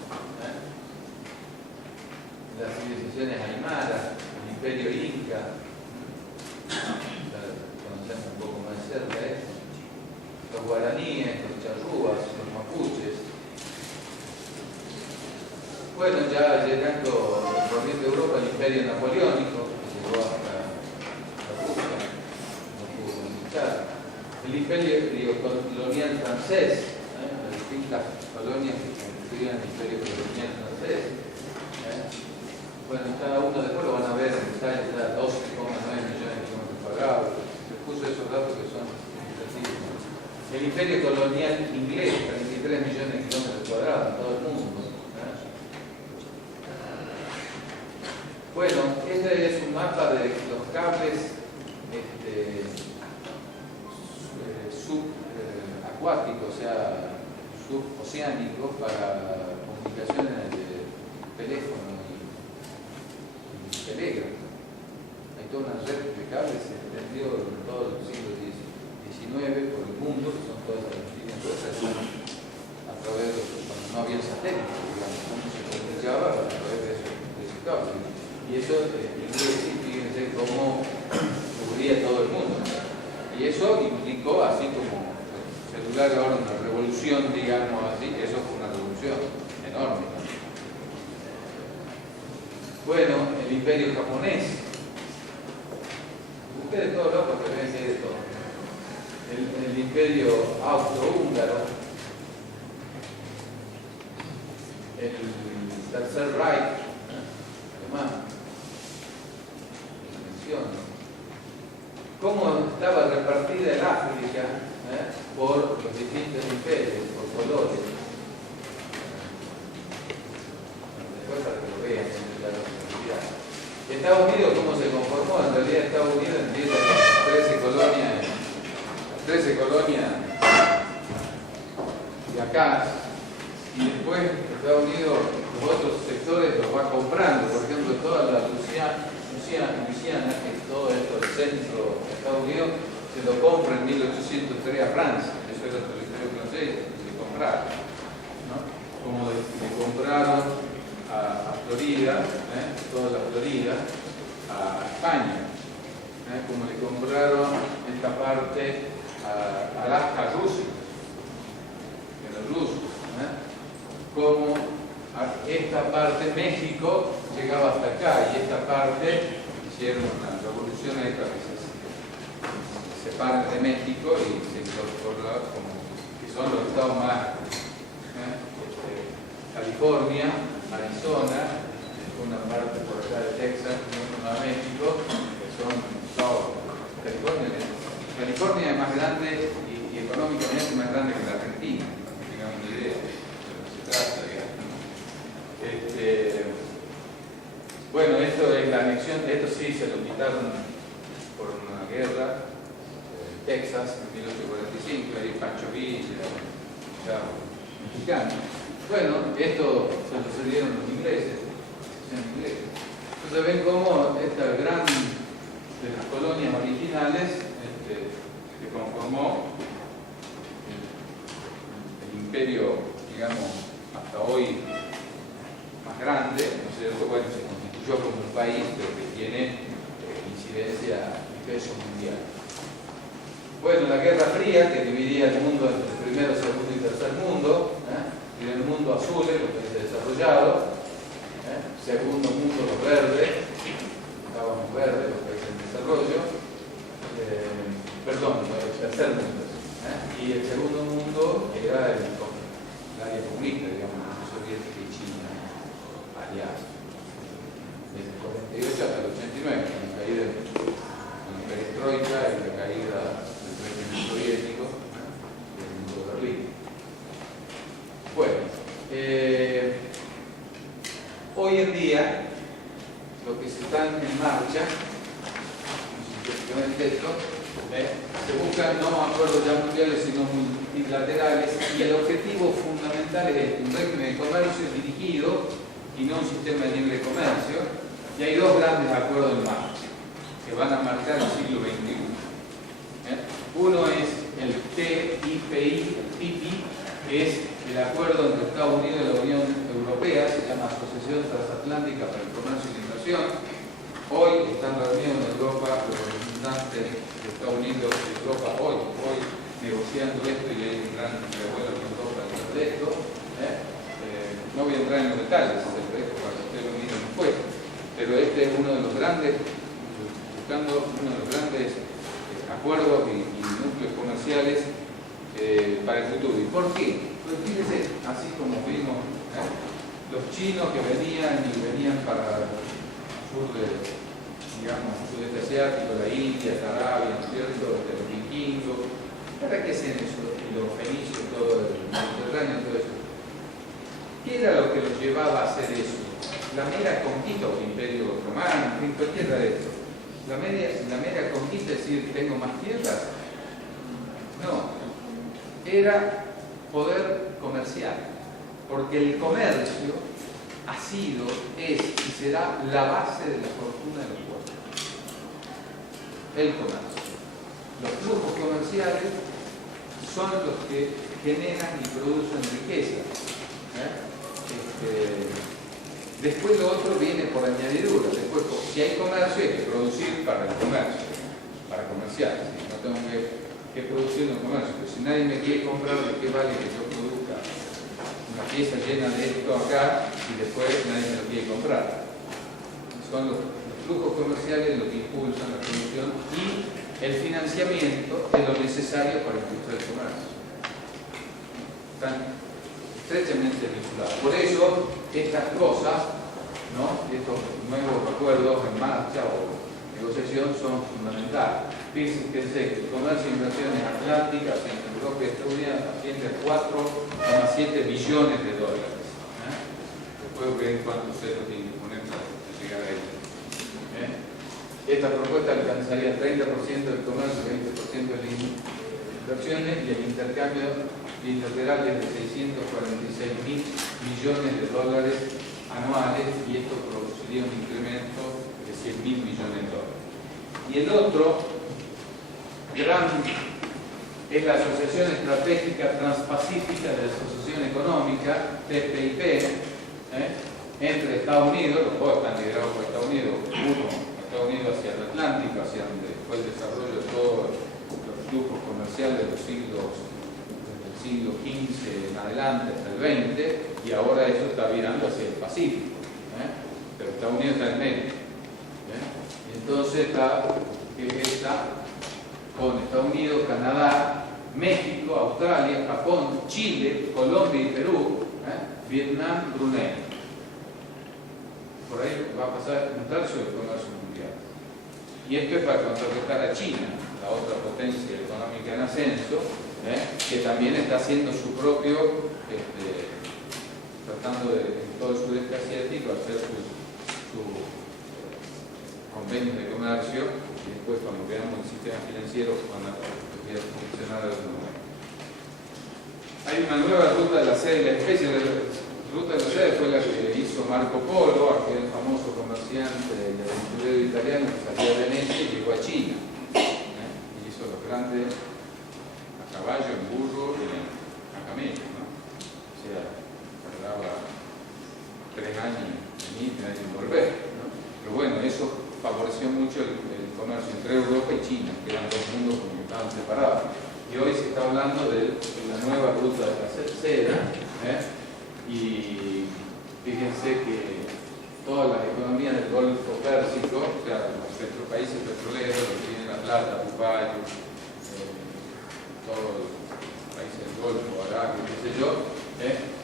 las civilizaciones aymaras, el imperio inca, conocemos un poco más cerca esto, los guaraníes, los charrúas, los mapuches. Bueno, ya llegando volviendo a Europa, el imperio napoleónico, que llegó hasta Rusia, no pudo conquistar. El imperio colonial francés, las distintas colonias que constituían el imperio colonial francés. Bueno, cada uno después lo van a ver en detalle, está 12,9 millones de kilómetros cuadrados. Les puse esos datos que son significativos. El imperio colonial inglés, 33 millones de kilómetros cuadrados en todo el mundo. Bueno, este es un mapa de los cables subacuático, o sea, suboceánico, para comunicaciones de teléfono y telégrafo. Hay toda una red de cables que se extendió en todo el siglo XIX por el mundo, que son todas las líneas a través de cuando no había satélite, digamos, cómo se comunicaba a través de esos cables. Y eso fíjense cómo cubría todo el mundo. Y eso implicó, así como el celular ahora una revolución, digamos así, eso fue una revolución enorme. Bueno, el imperio japonés. Ustedes todos locos que ven que hay de todo. El imperio austrohúngaro, el Tercer Reich alemán, cómo estaba repartida el África por los distintos imperios, por colores. Después para que lo vean en la realidad. Estados Unidos, ¿cómo se conformó? En realidad Estados Unidos empieza con 13 colonias de acá, y después Estados Unidos los otros sectores los va comprando. Por ejemplo, toda la Luisiana, que es todo esto del centro de Estados Unidos, se lo compra en 1803 a Francia. Eso era el territorio francés, le compraron, ¿no? Como le compraron a Florida, toda la Florida, a España, como le compraron esta parte a Alaska a Rusia, que era ruso, como esta parte México llegaba hasta acá, y esta parte hicieron una revolución esta que se separan de México y se incorporan como que son los estados más California, Arizona, una parte por acá de Texas, Nueva México, que son estados. California es más grande y económicamente más grande que la Argentina, para que tengamos una idea de lo que se trata, digamos. Bueno, esto es la anexión, esto sí se lo quitaron por una guerra, Texas, en 1845, ahí Pancho Villa, mexicano. Bueno, esto se lo cedieron los ingleses. Entonces ven cómo esta gran de las colonias originales que conformó el imperio, digamos, hasta hoy más grande, ¿no es cierto? Bueno, se constituyó como un país, pero que tiene incidencia y peso mundial. Bueno, la Guerra Fría, que dividía el mundo entre primero, segundo y tercer mundo, y en el mundo azul, los países desarrollados, segundo mundo, los verdes, estábamos verdes, los países en desarrollo, perdón, el tercer mundo, y el segundo mundo era el área comunista, digamos, la Unión Soviética y China, aliados, desde el 48 hasta el 89, con la caída de la perestroika y la caída del régimen soviético, del mundo de Berlín. Bueno, hoy en día, lo que se está en marcha, sintéticamente esto, se buscan no acuerdos ya mundiales, sino multilaterales, y el objetivo fundamental es un régimen de comercio dirigido y no un sistema de libre comercio, y hay dos grandes acuerdos en marcha que van a marcar el siglo XXI. Uno es el TPP, que es el acuerdo entre Estados Unidos y la Unión Europea, se llama Asociación Transatlántica para el Comercio y la Inversión. Hoy están reunidos en Europa los representantes de Estados Unidos y Europa, hoy negociando esto, y hay un gran revuelo en Europa de esto. No voy a entrar en los detalles del proyecto para que ustedes lo miren después, pero este es uno de los grandes, buscando uno de los grandes acuerdos y núcleos comerciales para el futuro. ¿Y por qué? Pues fíjense, así como vimos, los chinos que venían para el sur de, digamos, sudeste asiático, la India, la Arabia, ¿no es cierto?, de los vikingos. ¿Para qué hacen eso? Y los fenicios, todo el Mediterráneo, todo eso. ¿Qué era lo que los llevaba a hacer eso? La mera conquista o el imperio romano, cualquiera de esto. La mera conquista, es decir, tengo más tierras. No. era poder comercial, porque el comercio ha sido, es y será la base de la fortuna de los pueblos. El comercio. Los flujos comerciales son los que generan y producen riqueza. Después lo otro viene por añadidura. Después, si hay comercio, hay que producir para el comercio, para comerciar. ¿Sí? No tengo que producir en el comercio. Pero si nadie me quiere comprar, ¿de qué vale que yo produzca una pieza llena de esto acá y después nadie me lo quiere comprar? Son los flujos comerciales los que impulsan la producción y el financiamiento es lo necesario para la industria del comercio. Están estrechamente vinculados. Por eso, estas cosas, ¿no? Estos nuevos acuerdos en marcha o negociación son fundamentales. Fíjense que el comercio e inversiones atlánticas entre Europa y Estados Unidos asciende a 4,7 billones de dólares. Después ven cuántos ceros tienen que poner para llegar a ello. Esta propuesta alcanzaría el 30% del comercio, el 20% de las inversiones y el intercambio bilateral es de 646 mil millones de dólares anuales y esto produciría un incremento de 100 mil millones de dólares. Y el otro gran es la Asociación Estratégica Transpacífica de Asociación Económica, TPIP, entre Estados Unidos, los dos están liderados por Estados Unidos, uno Estados Unidos hacia el Atlántico, hacia donde fue el desarrollo de todos los flujos comerciales de los siglos del siglo XV en adelante hasta el XX, y ahora eso está virando hacia el Pacífico, pero Estados Unidos está en medio. Y entonces está con Estados Unidos, Canadá, México, Australia, Japón, Chile, Colombia y Perú, Vietnam, Brunei. Por ahí va a pasar un tercio del comercio mundial. Y esto es para contrarrestar a China, la otra potencia económica en ascenso, que también está haciendo su propio, tratando de, en todo el sudeste asiático, hacer sus convenios de comercio, y después cuando veamos el sistema financiero van a funcionar de alguna manera. Hay una nueva ruta de la sede de la especie. La ruta de la sede fue la que hizo Marco Polo, aquel famoso comerciante y aventurero italiano que salió de Venecia y llegó a China. Y hizo los grandes a caballo, en burro y a camello, ¿no? O sea, tardaba 3 años en ir, 3 años en volver, ¿no? Pero bueno, eso favoreció mucho el comercio entre Europa y China, que eran dos mundos que estaban separados. Y hoy se está hablando de la nueva ruta de la seda, y fíjense que todas las economías del Golfo Pérsico, o sea, los países petroleros, los que tienen la plata, Dubái, todos los países del Golfo, Arabia, qué sé yo,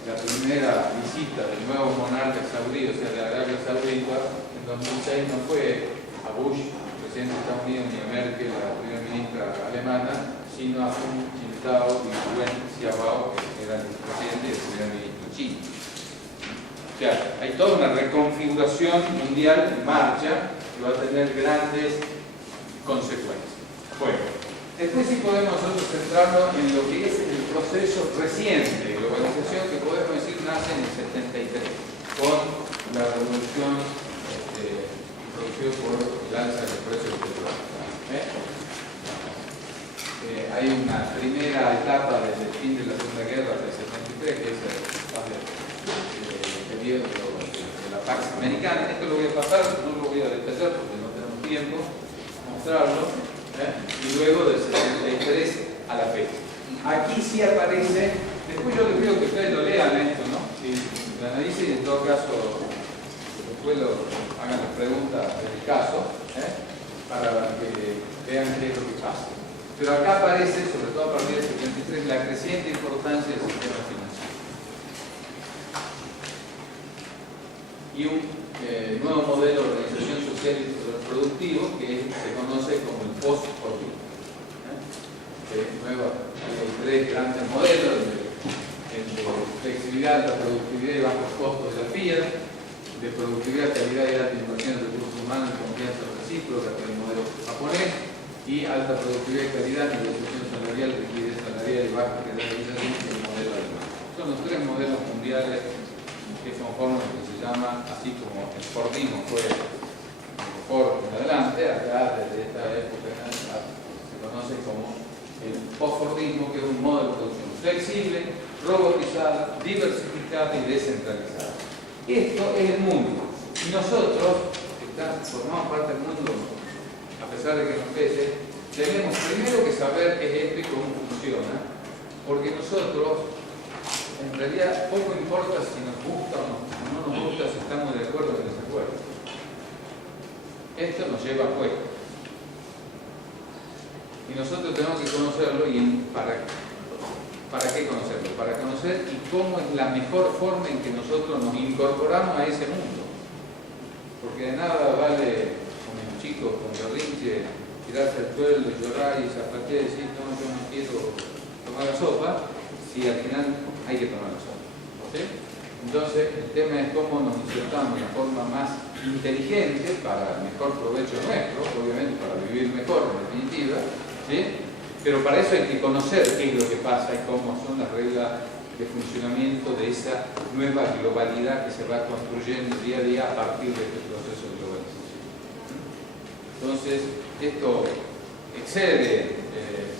la primera visita del nuevo monarca saudí, o sea, de Arabia Saudita, en 2006 no fue a Bush, presidente de Estados Unidos, ni a Merkel, la primera ministra alemana, sino a Hu Jintao y Wen Xiaobao, que eran el presidente y el primer ministro chino. O sea, hay toda una reconfiguración mundial en marcha que va a tener grandes consecuencias. Bueno, después sí podemos nosotros centrarnos en lo que es el proceso reciente de globalización que podemos decir nace en el 73 con la revolución producida por el alza del precio del petróleo. Hay una primera etapa desde el fin de la Segunda Guerra del 73, que es el periodo de la Pax Americana. Esto lo voy a pasar, no lo voy a detallar porque no tenemos tiempo de mostrarlo. Y luego del 73 a la fecha. Aquí sí aparece, después yo les pido que ustedes lo lean esto, ¿no? Si lo analicen y en todo caso después hagan las preguntas del caso, para que vean qué es lo que pasa. Pero acá aparece, sobre todo a partir del 73, la creciente importancia del sistema financiero. Y un nuevo modelo de organización social y productivo que se conoce como el post-COVID. Hay 3 grandes modelos: el de flexibilidad, alta productividad y bajos costos de la FIA, de productividad, calidad y alta inversión en recursos humanos y confianza recíproca, que es el modelo japonés, y alta productividad y calidad, negociación salarial, liquidez salarial y baja generalización y el modelo alemán. Son los tres modelos mundiales que conforman lo que se llama, así como el Fordismo fue Ford en adelante, acá desde esta época se conoce como el post-Fordismo, que es un modo de producción flexible, robotizada, diversificada y descentralizada. Esto es el mundo. Y nosotros, que formamos parte del mundo, a pesar de que nos pese, tenemos primero que saber qué es esto y cómo funciona, porque nosotros, en realidad, poco importa si nos gusta o no nos gusta, si estamos de acuerdo o en desacuerdo. Esto nos lleva a puesto. Y nosotros tenemos que conocerlo. ¿Y para qué conocerlo? Para conocer y cómo es la mejor forma en que nosotros nos incorporamos a ese mundo. Porque de nada vale, como un chico con berrinche, tirarse al suelo, llorar y zapatear y decir, no, yo no quiero tomar la sopa, si al final hay que tomar la sopa. ¿Sí? Entonces, el tema es cómo nos insertamos de la forma más inteligente para el mejor provecho nuestro, obviamente para vivir mejor en definitiva, ¿sí? Pero para eso hay que conocer qué es lo que pasa y cómo son las reglas de funcionamiento de esa nueva globalidad que se va construyendo día a día a partir de este proceso de globalización. Entonces, esto excede,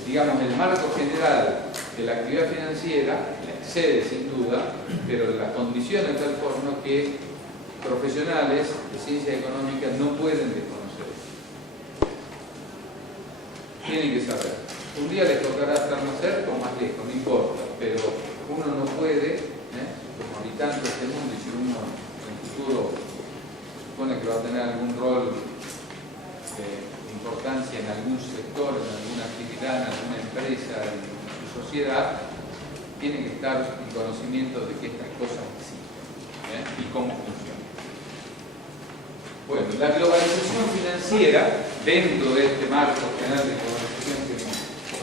digamos, el marco general de la actividad financiera, la excede sin duda, pero la condiciona de tal forma que profesionales de ciencia económica no pueden desconocer. Tienen que saber. Un día les tocará estar más cerca o más lejos, no importa, pero uno no puede, como habitante de este mundo, y si uno en el futuro supone que va a tener algún rol de importancia en algún sector, en alguna actividad, en alguna empresa, en su sociedad, tiene que estar en conocimiento de que estas cosas existen y cómo funcionan. Bueno, la globalización financiera, dentro de este marco general de globalización que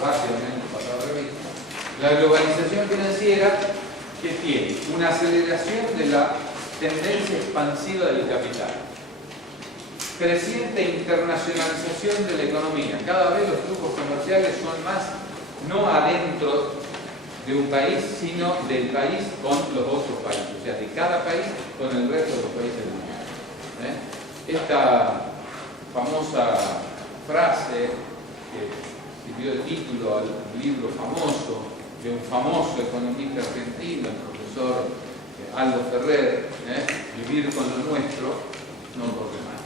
rápidamente pasado revista, la globalización financiera que tiene una aceleración de la tendencia expansiva del capital, creciente internacionalización de la economía, cada vez los flujos comerciales son más no adentro de un país, sino del país con los otros países, o sea, de cada país con el resto de los países del mundo. Esta famosa frase que dio el título al libro famoso de un famoso economista argentino, el profesor Aldo Ferrer, vivir con lo nuestro, no por demás.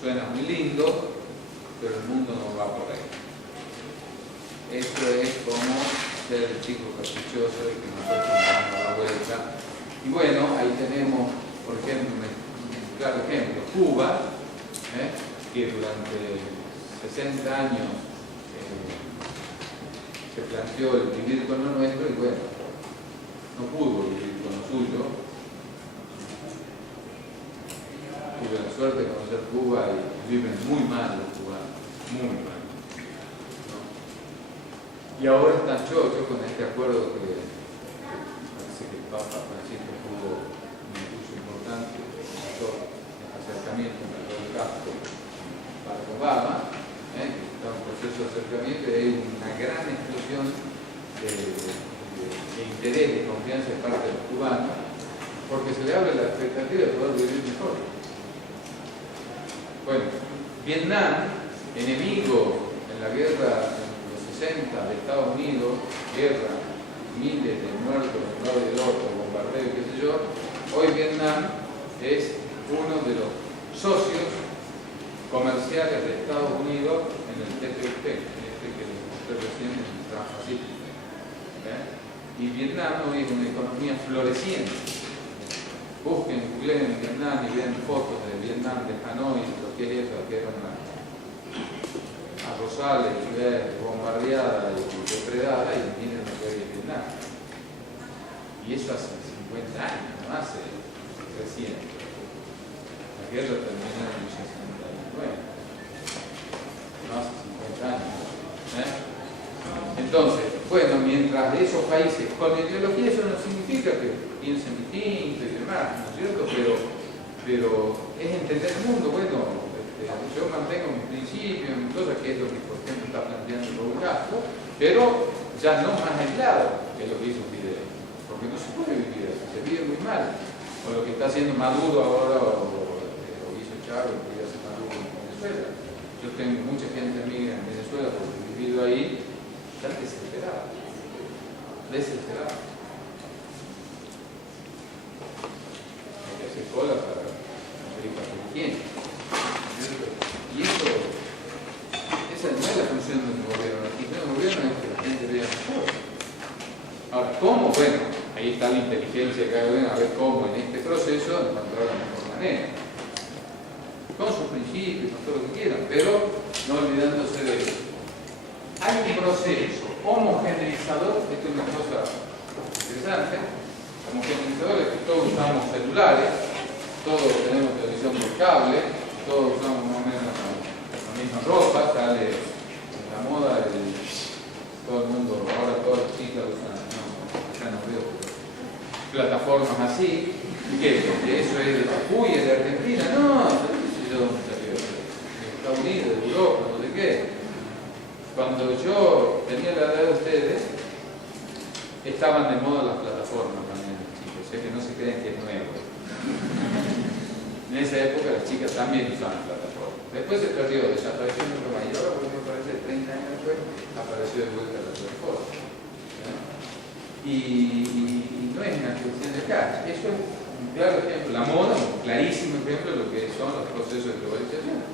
Suena muy lindo, pero el mundo no va por ahí. Esto es como ser el chico caprichoso y que nosotros damos la vuelta. Y bueno, ahí tenemos, por ejemplo, un claro ejemplo, Cuba, que durante 60 años se planteó el vivir con lo nuestro y bueno, no pudo vivir con lo suyo. Tuve la suerte de conocer Cuba y viven muy mal los cubanos, muy mal, ¿no? Y ahora están chochos con este acuerdo que parece que el Papa Francisco tuvo un impulso importante, hizo este acercamiento entre el Castro para Obama, está un proceso de acercamiento y hay una gran explosión de interés, de confianza de parte de los cubanos, porque se le abre la expectativa de poder vivir mejor. Bueno, Vietnam, enemigo en la guerra en los 60 de Estados Unidos, guerra, miles de muertos de un lado y del otro, bombardeo, qué sé yo, hoy Vietnam es uno de los socios comerciales de Estados Unidos en el TPP, que les mostré recién en el Transpacífico. Y Vietnam hoy es una economía floreciente. Busquen, googleen Vietnam y vean fotos de Vietnam, de Hanoi, lo que es eso, que era una arrozales, ciudad bombardeada y depredada, y miren lo que hay en Vietnam. Y eso hace 50 años, no hace reciente. La guerra terminó en el 60. No hace 50 años. Entonces, bueno, mientras de esos países con ideología, eso no significa que piensen distinto y demás, ¿no es cierto? Pero es entender el mundo. Bueno, yo mantengo mis principios, mis cosas, que es lo que por ejemplo está planteando Raúl Castro, pero ya no más aislado que lo que hizo Fidel, porque no se puede vivir así, se vive muy mal, o lo que está haciendo Maduro ahora, o hizo Chávez, que ya hace Maduro en Venezuela. Yo tengo mucha gente amiga en Venezuela porque he vivido ahí, están desesperados, desesperados. Hay que hacer cola para conseguir papel higiénico. Y eso, esa no es la función del gobierno. Aquí no, el gobierno es que la gente vea mejor. Ahora, ¿cómo? Bueno, ahí está la inteligencia de cada gobierno, a ver cómo en este proceso encontrar la mejor manera. Con sus principios, con todo lo que quieran, pero no olvidándose de eso. Hay un proceso homogeneizador, esto es una cosa interesante, homogeneizador es que todos usamos celulares, todos tenemos televisión por cable, todos usamos más o menos la misma ropa, sale la moda, todo el mundo, ahora todas las chicas usan, ya no veo, plataformas así, ¿qué? Porque eso es de Jujuy, es de Argentina, no sé yo dónde salió, de Estados Unidos, de Europa, no sé qué. Cuando yo tenía la edad de ustedes, estaban de moda las plataformas también, chicos, que no se creen que es nuevo. En esa época las chicas también usaban plataformas. Después se perdió, desapareció en otro país. Ahora, por ejemplo, parece 30 años después, apareció de vuelta la plataforma. Y no es una cuestión de acá. Eso es un claro ejemplo. La moda, un clarísimo ejemplo de lo que son los procesos de globalización.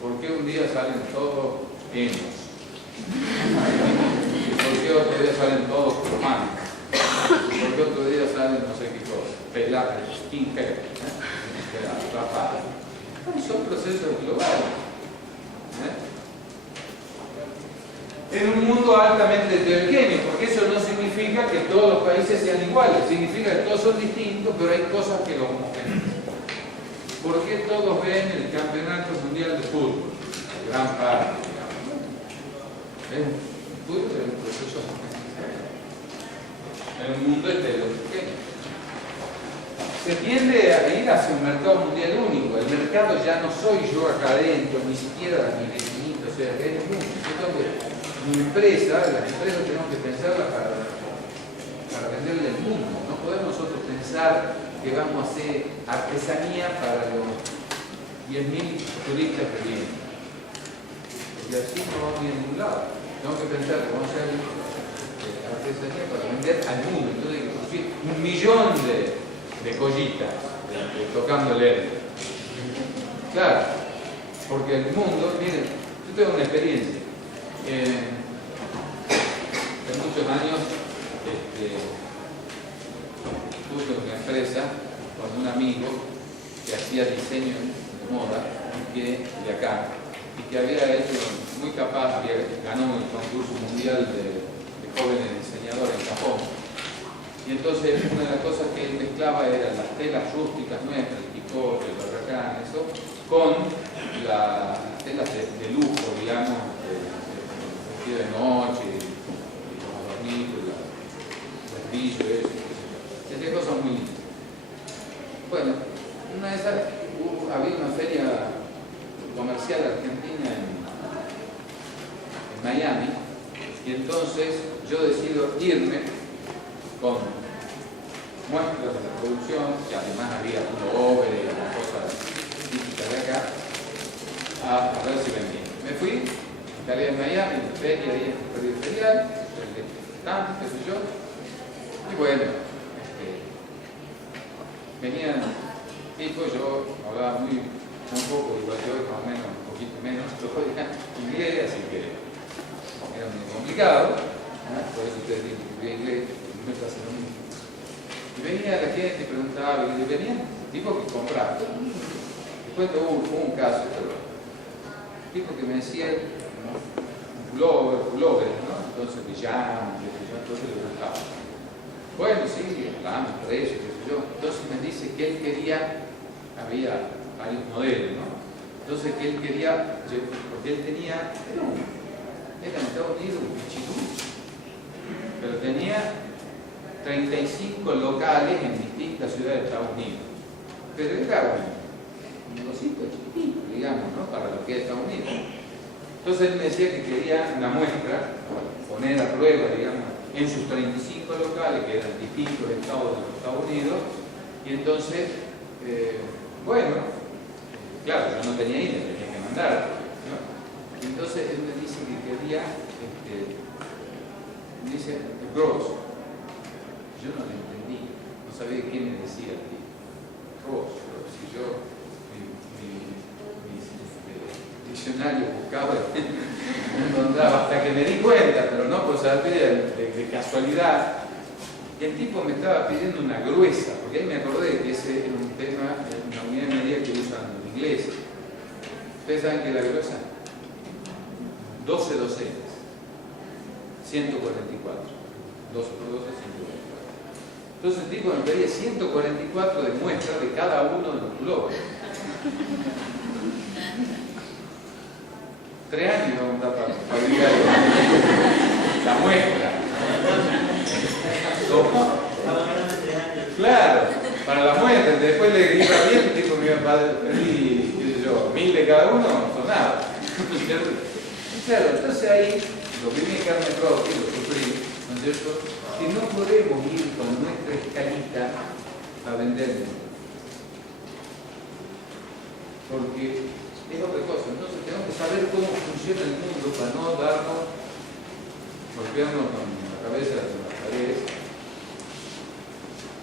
¿Por qué un día salen todos emos? ¿Y por qué otro día salen todos romanos? ¿Y por qué otro día salen no sé qué cosa? Peladas, skinhead, rapadas. Son procesos globales. En un mundo altamente heterogéneo, porque eso no significa que todos los países sean iguales, significa que todos son distintos, pero hay cosas que los homogeneizan. ¿Por qué todos ven el campeonato mundial de fútbol? Gran parte, digamos. El fútbol es un proceso homogeneizado. En un mundo heterogéneo. Se tiende a ir hacia un mercado mundial único. El mercado ya no soy yo acá adentro, ni siquiera mi vecinito, o sea, es el mundo. Mi empresa, las empresas tenemos que pensarla para venderle al mundo. No podemos nosotros pensar que vamos a hacer artesanía para los 10.000 turistas que vienen. Porque así no vamos a ir a ningún lado. Tenemos que pensar que vamos a hacer artesanía para vender al mundo. Entonces hay que producir 1 millón de collitas tocando el aire. Claro, porque el mundo, miren, yo tengo una experiencia. Hace muchos años estuve en una empresa con un amigo que hacía diseño de moda de acá y que había hecho muy capaz, ganó el concurso mundial de jóvenes diseñadores en Japón. Y entonces una de las cosas que él mezclaba eran las telas rústicas nuestras, el picote, el barracán, eso, con las telas de lujo, digamos, de noche, los adornitos, los brillos, eso. Hacía cosas muy lindas. Bueno, una de esas había una feria comercial argentina en Miami, y entonces yo decido irme con muestras de la producción, que además había un over y una cosa típica de acá, a ver si vendía. Me fui, instalé en Miami, en feria, ahí en el periodo ferial, tanto, qué sé yo, y bueno, venían tipos, yo hablaba un poco, igual yo, más o menos, un poquito menos, inglés, así que era muy complicado, por eso ustedes dicen que inglés, no está haciendo lo mismo. Y venía la gente y preguntaba, y venían tipos que compraban. Después hubo un caso, pero tipo que me decían pullover, ¿no? Entonces pijama, entonces le gustaba. Bueno, sí, hablamos, precios, qué sé yo. Entonces me dice que él quería, había varios modelos, ¿no? Entonces que él quería, porque él tenía, era en Estados Unidos un pichirucho, pero tenía 35 locales en distintas ciudades de Estados Unidos. Pero era un negocito chiquitito, digamos, ¿no? Para lo que es Estados Unidos. Entonces él me decía que quería una muestra, poner a prueba, digamos, en sus 35 locales, que eran distintos estados de los Estados Unidos, y entonces, bueno, claro, yo no tenía idea, tenía que mandar, ¿no? Y entonces él me dice que quería, me dice, Gross. Yo no le entendí, no sabía qué me decía el tipo. Gross, pero si yo diccionario buscaba no encontraba, hasta que me di cuenta, pero no por saber de casualidad, y el tipo me estaba pidiendo una gruesa, porque ahí me acordé que ese era un tema, una unidad de medida que usan en inglés. ¿Ustedes saben qué es la gruesa? 12 docenas, 144. 12 por 12, 144. Entonces el tipo me pedía 144 de muestras de cada uno de los globos. 3 años vamos a dar para fabricar la muestra. Claro, para la muestra, después le iba bien, tipo me iba a pedir, qué sé yo, 1000 de cada uno, no son nada. Claro, entonces ahí lo que viene carne propia, lo sufrí, ¿no es cierto? Que no podemos ir con nuestra escalita a vendernos. Porque es otra cosa. Entonces tenemos que saber cómo funciona el mundo para no darnos, golpearnos con la cabeza de las paredes.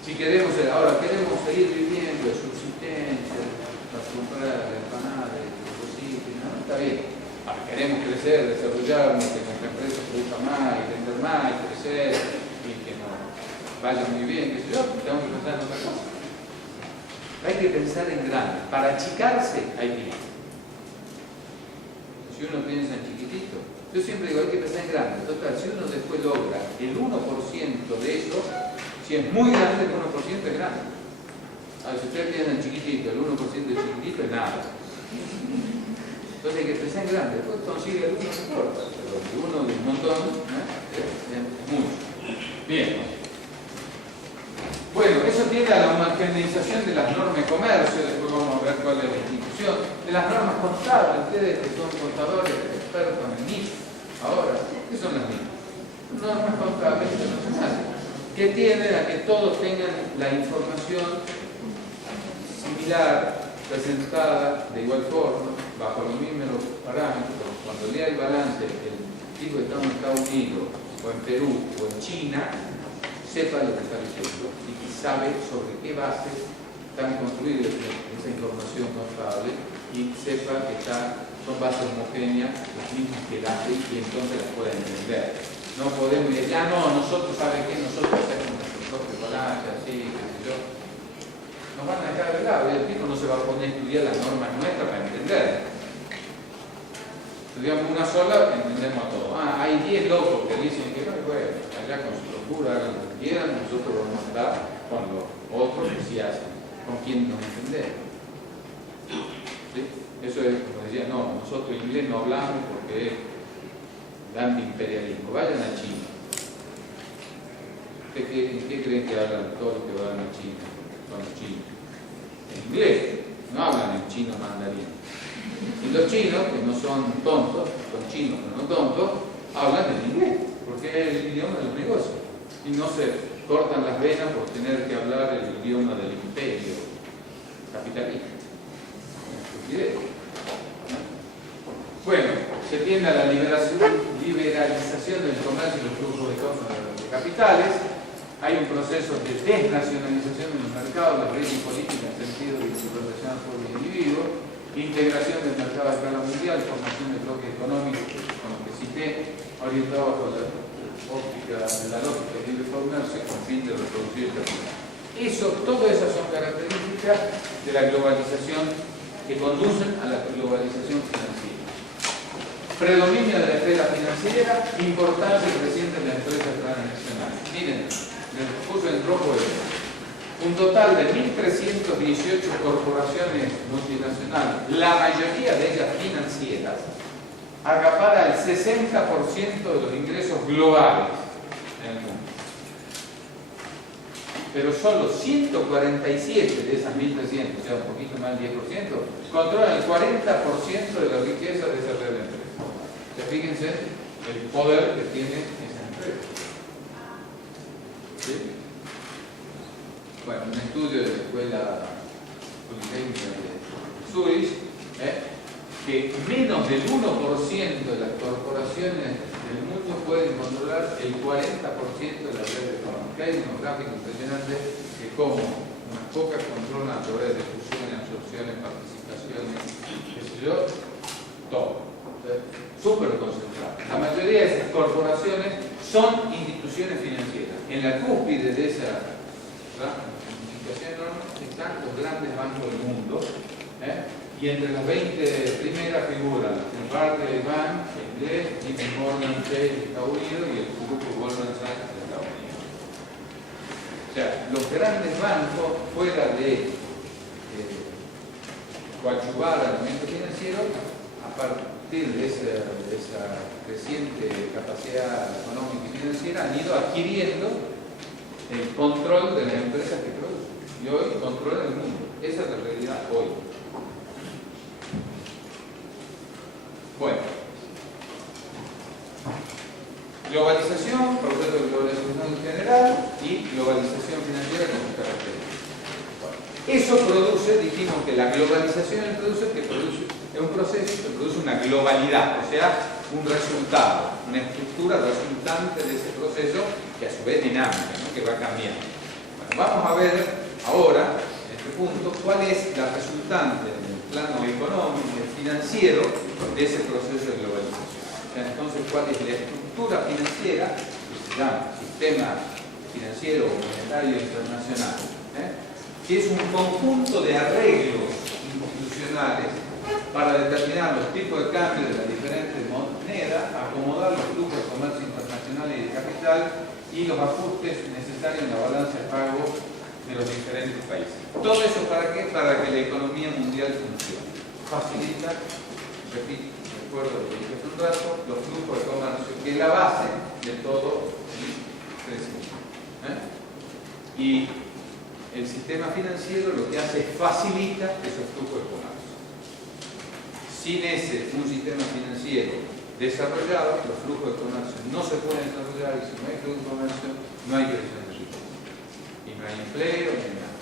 Si queremos, ahora queremos seguir viviendo de subsistencia, para comprar empanadas, cositas, ¿no? Está bien. Ahora queremos crecer, desarrollarnos, que nuestra empresa produzca más y vender más y crecer y que nos vaya muy bien, qué sé yo, tenemos que pensar en otra cosa. Hay que pensar en grande. Para achicarse hay tiempo. Si uno piensa en chiquitito, yo siempre digo, hay que pensar en grande. Total, si uno después logra el 1% de eso, si es muy grande, el 1% es grande. A ver, si ustedes piensan en chiquitito, el 1% de chiquitito es nada. Entonces hay que pensar en grande. Después consigue el 1, no importa, pero el 1 de un montón, ¿no? Es mucho. Bien. Bueno, eso tiene a la homogeneización de las normas de comercio, después vamos a ver cuál es la institución, de las normas contables, ustedes que son contadores, expertos en NIF, ahora, ¿qué son las NIF? Normas contables internacionales, que tienden a que todos tengan la información similar, presentada de igual forma, bajo los mismos parámetros. Cuando lea el balance, el tipo que está en Estados Unidos, o en Perú, o en China, sepa lo que está diciendo y que sabe sobre qué bases están construidas esa información contable y sepa que son bases homogéneas, las mismas que el ACE, y entonces las pueda entender. No podemos decir, nosotros, ¿saben qué? Nosotros hacemos nuestro propio balance, así, qué sé yo. Nos van a dejar de lado y el tipo no se va a poner a estudiar las normas nuestras para entender. Estudiamos una sola, entendemos todo. Hay 10 locos que dicen que bueno, allá con su locura, hagan lo que quieran, nosotros vamos a estar con los otros que sí hacen, con quien nos entendemos. ¿Sí? Eso es como decía, nosotros inglés no hablamos porque es grande imperialismo. Vayan a China. ¿En qué creen que hablan todos los que van a China? Con los chinos. En inglés, no hablan en chino mandarín. Y los chinos, que no son tontos, son chinos pero no tontos, hablan en inglés, porque es el idioma de los negocios. Y no se cortan las venas por tener que hablar el idioma del imperio capitalista. Bueno, se tiende a la liberalización del comercio y los flujos de capitales. Hay un proceso de desnacionalización de los mercados, la ley política en sentido de explotación por el individuo, integración del mercado a escala mundial, formación de bloques económicos, con lo que cité, orientado bajo la lógica de libre comercio con fin de reproducir el capital. Todas esas son características de la globalización que conducen a la globalización financiera. Predominio de la esfera financiera, importancia creciente de las empresas transnacionales. Miren, les puse en rojo esto. Un total de 1.318 corporaciones multinacionales, la mayoría de ellas financieras, acapara el 60% de los ingresos globales en el mundo. pero solo 147 de esas 1.300, o sea, un poquito más del 10%, controlan el 40% de la riqueza de esa red de empresas. O sea, fíjense el poder que tiene esa empresa. ¿Sí? Bueno, un estudio de la Escuela Politécnica de Zurich, que menos del 1% de las corporaciones del mundo pueden controlar el 40% de la red económica. Hay unos gráficos impresionantes de cómo unas pocas controlan a través de fusiones, absorciones, participaciones, qué sé yo, todo. Súper concentrado. La mayoría de esas corporaciones son instituciones financieras. En la cúspide de esa clasificación enorme están los grandes bancos del mundo. Y entre las 20 primeras figuran el Barclays Bank, el inglés, JP Morgan Chase de Estados Unidos y el grupo Goldman Sachs de Estados Unidos. O sea, los grandes bancos, fuera de coadyuvar al movimiento financiero, a partir de esa creciente capacidad económica y financiera, han ido adquiriendo el control de las empresas que producen. Y hoy controlan el mundo. Esa es la realidad hoy. Bueno, globalización, proceso de globalización en general y globalización financiera con sus características. Eso produce, dijimos que la globalización es un proceso que produce una globalidad, o sea, un resultado, una estructura resultante de ese proceso que a su vez es dinámica, ¿no? Que va cambiando. Bueno, vamos a ver ahora, en este punto, cuál es la resultante en el plano económico y financiero de ese proceso de globalización. O sea, entonces, cuál es la estructura financiera, que se llama sistema financiero o monetario internacional, que es un conjunto de arreglos institucionales para determinar los tipos de cambio de las diferentes monedas, acomodar los flujos de comercio internacional y de capital y los ajustes necesarios en la balanza de pago de los diferentes países. ¿Todo eso para qué? Para que la economía mundial funcione. Facilita, repito, recuerdo lo que dije hace un rato, los flujos de comercio, que es la base de todo el crecimiento. Y el sistema financiero lo que hace es facilita esos flujos de comercio. Sin un sistema financiero desarrollado, los flujos de comercio no se pueden desarrollar, y si no hay flujo de comercio, no hay creación de riqueza. Y no hay empleo, ni nada.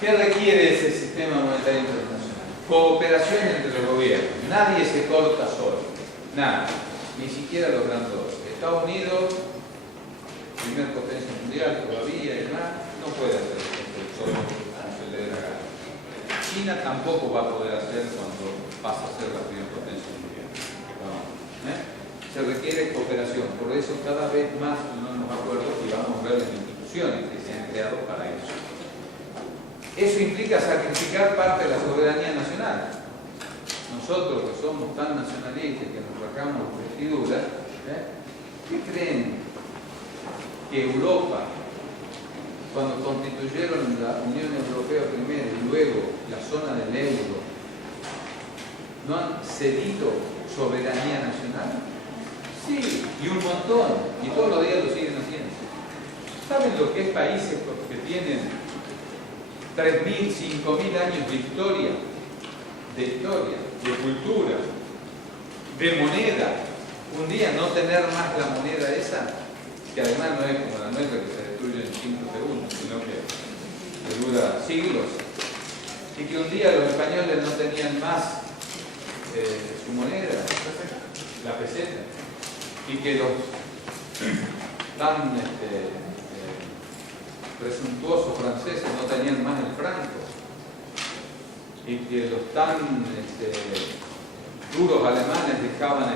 ¿Qué requiere ese sistema monetario internacional? Cooperación entre los gobiernos. Nadie se corta solo. Nada. Ni siquiera los grandes. Estados Unidos, primer potencia mundial todavía y demás, no puede hacer esto solo como se le dé la gana. China tampoco va a poder hacer cuando pasa a ser la primera potencia mundial. Se requiere cooperación, por eso cada vez más no nos acuerdo y vamos a ver las instituciones que se han creado para eso. Eso implica sacrificar parte de la soberanía nacional. Nosotros que somos tan nacionalistas que nos rasgamos las vestiduras, ¿qué creen? Que Europa, cuando constituyeron la Unión Europea primero y luego la zona del euro, ¿no han cedido soberanía nacional? Sí, y un montón, y todos los días lo siguen haciendo. ¿Saben lo que es países que tienen 3.000, 5.000 años de historia, de cultura, de moneda? Un día no tener más la moneda esa, que además no es como la nuestra que se destruye en 5 segundos, sino que dura siglos, y que un día los españoles no tenían más su moneda, la peseta, y que los tan presuntuosos franceses no tenían más el franco, y que los tan duros alemanes dejaban el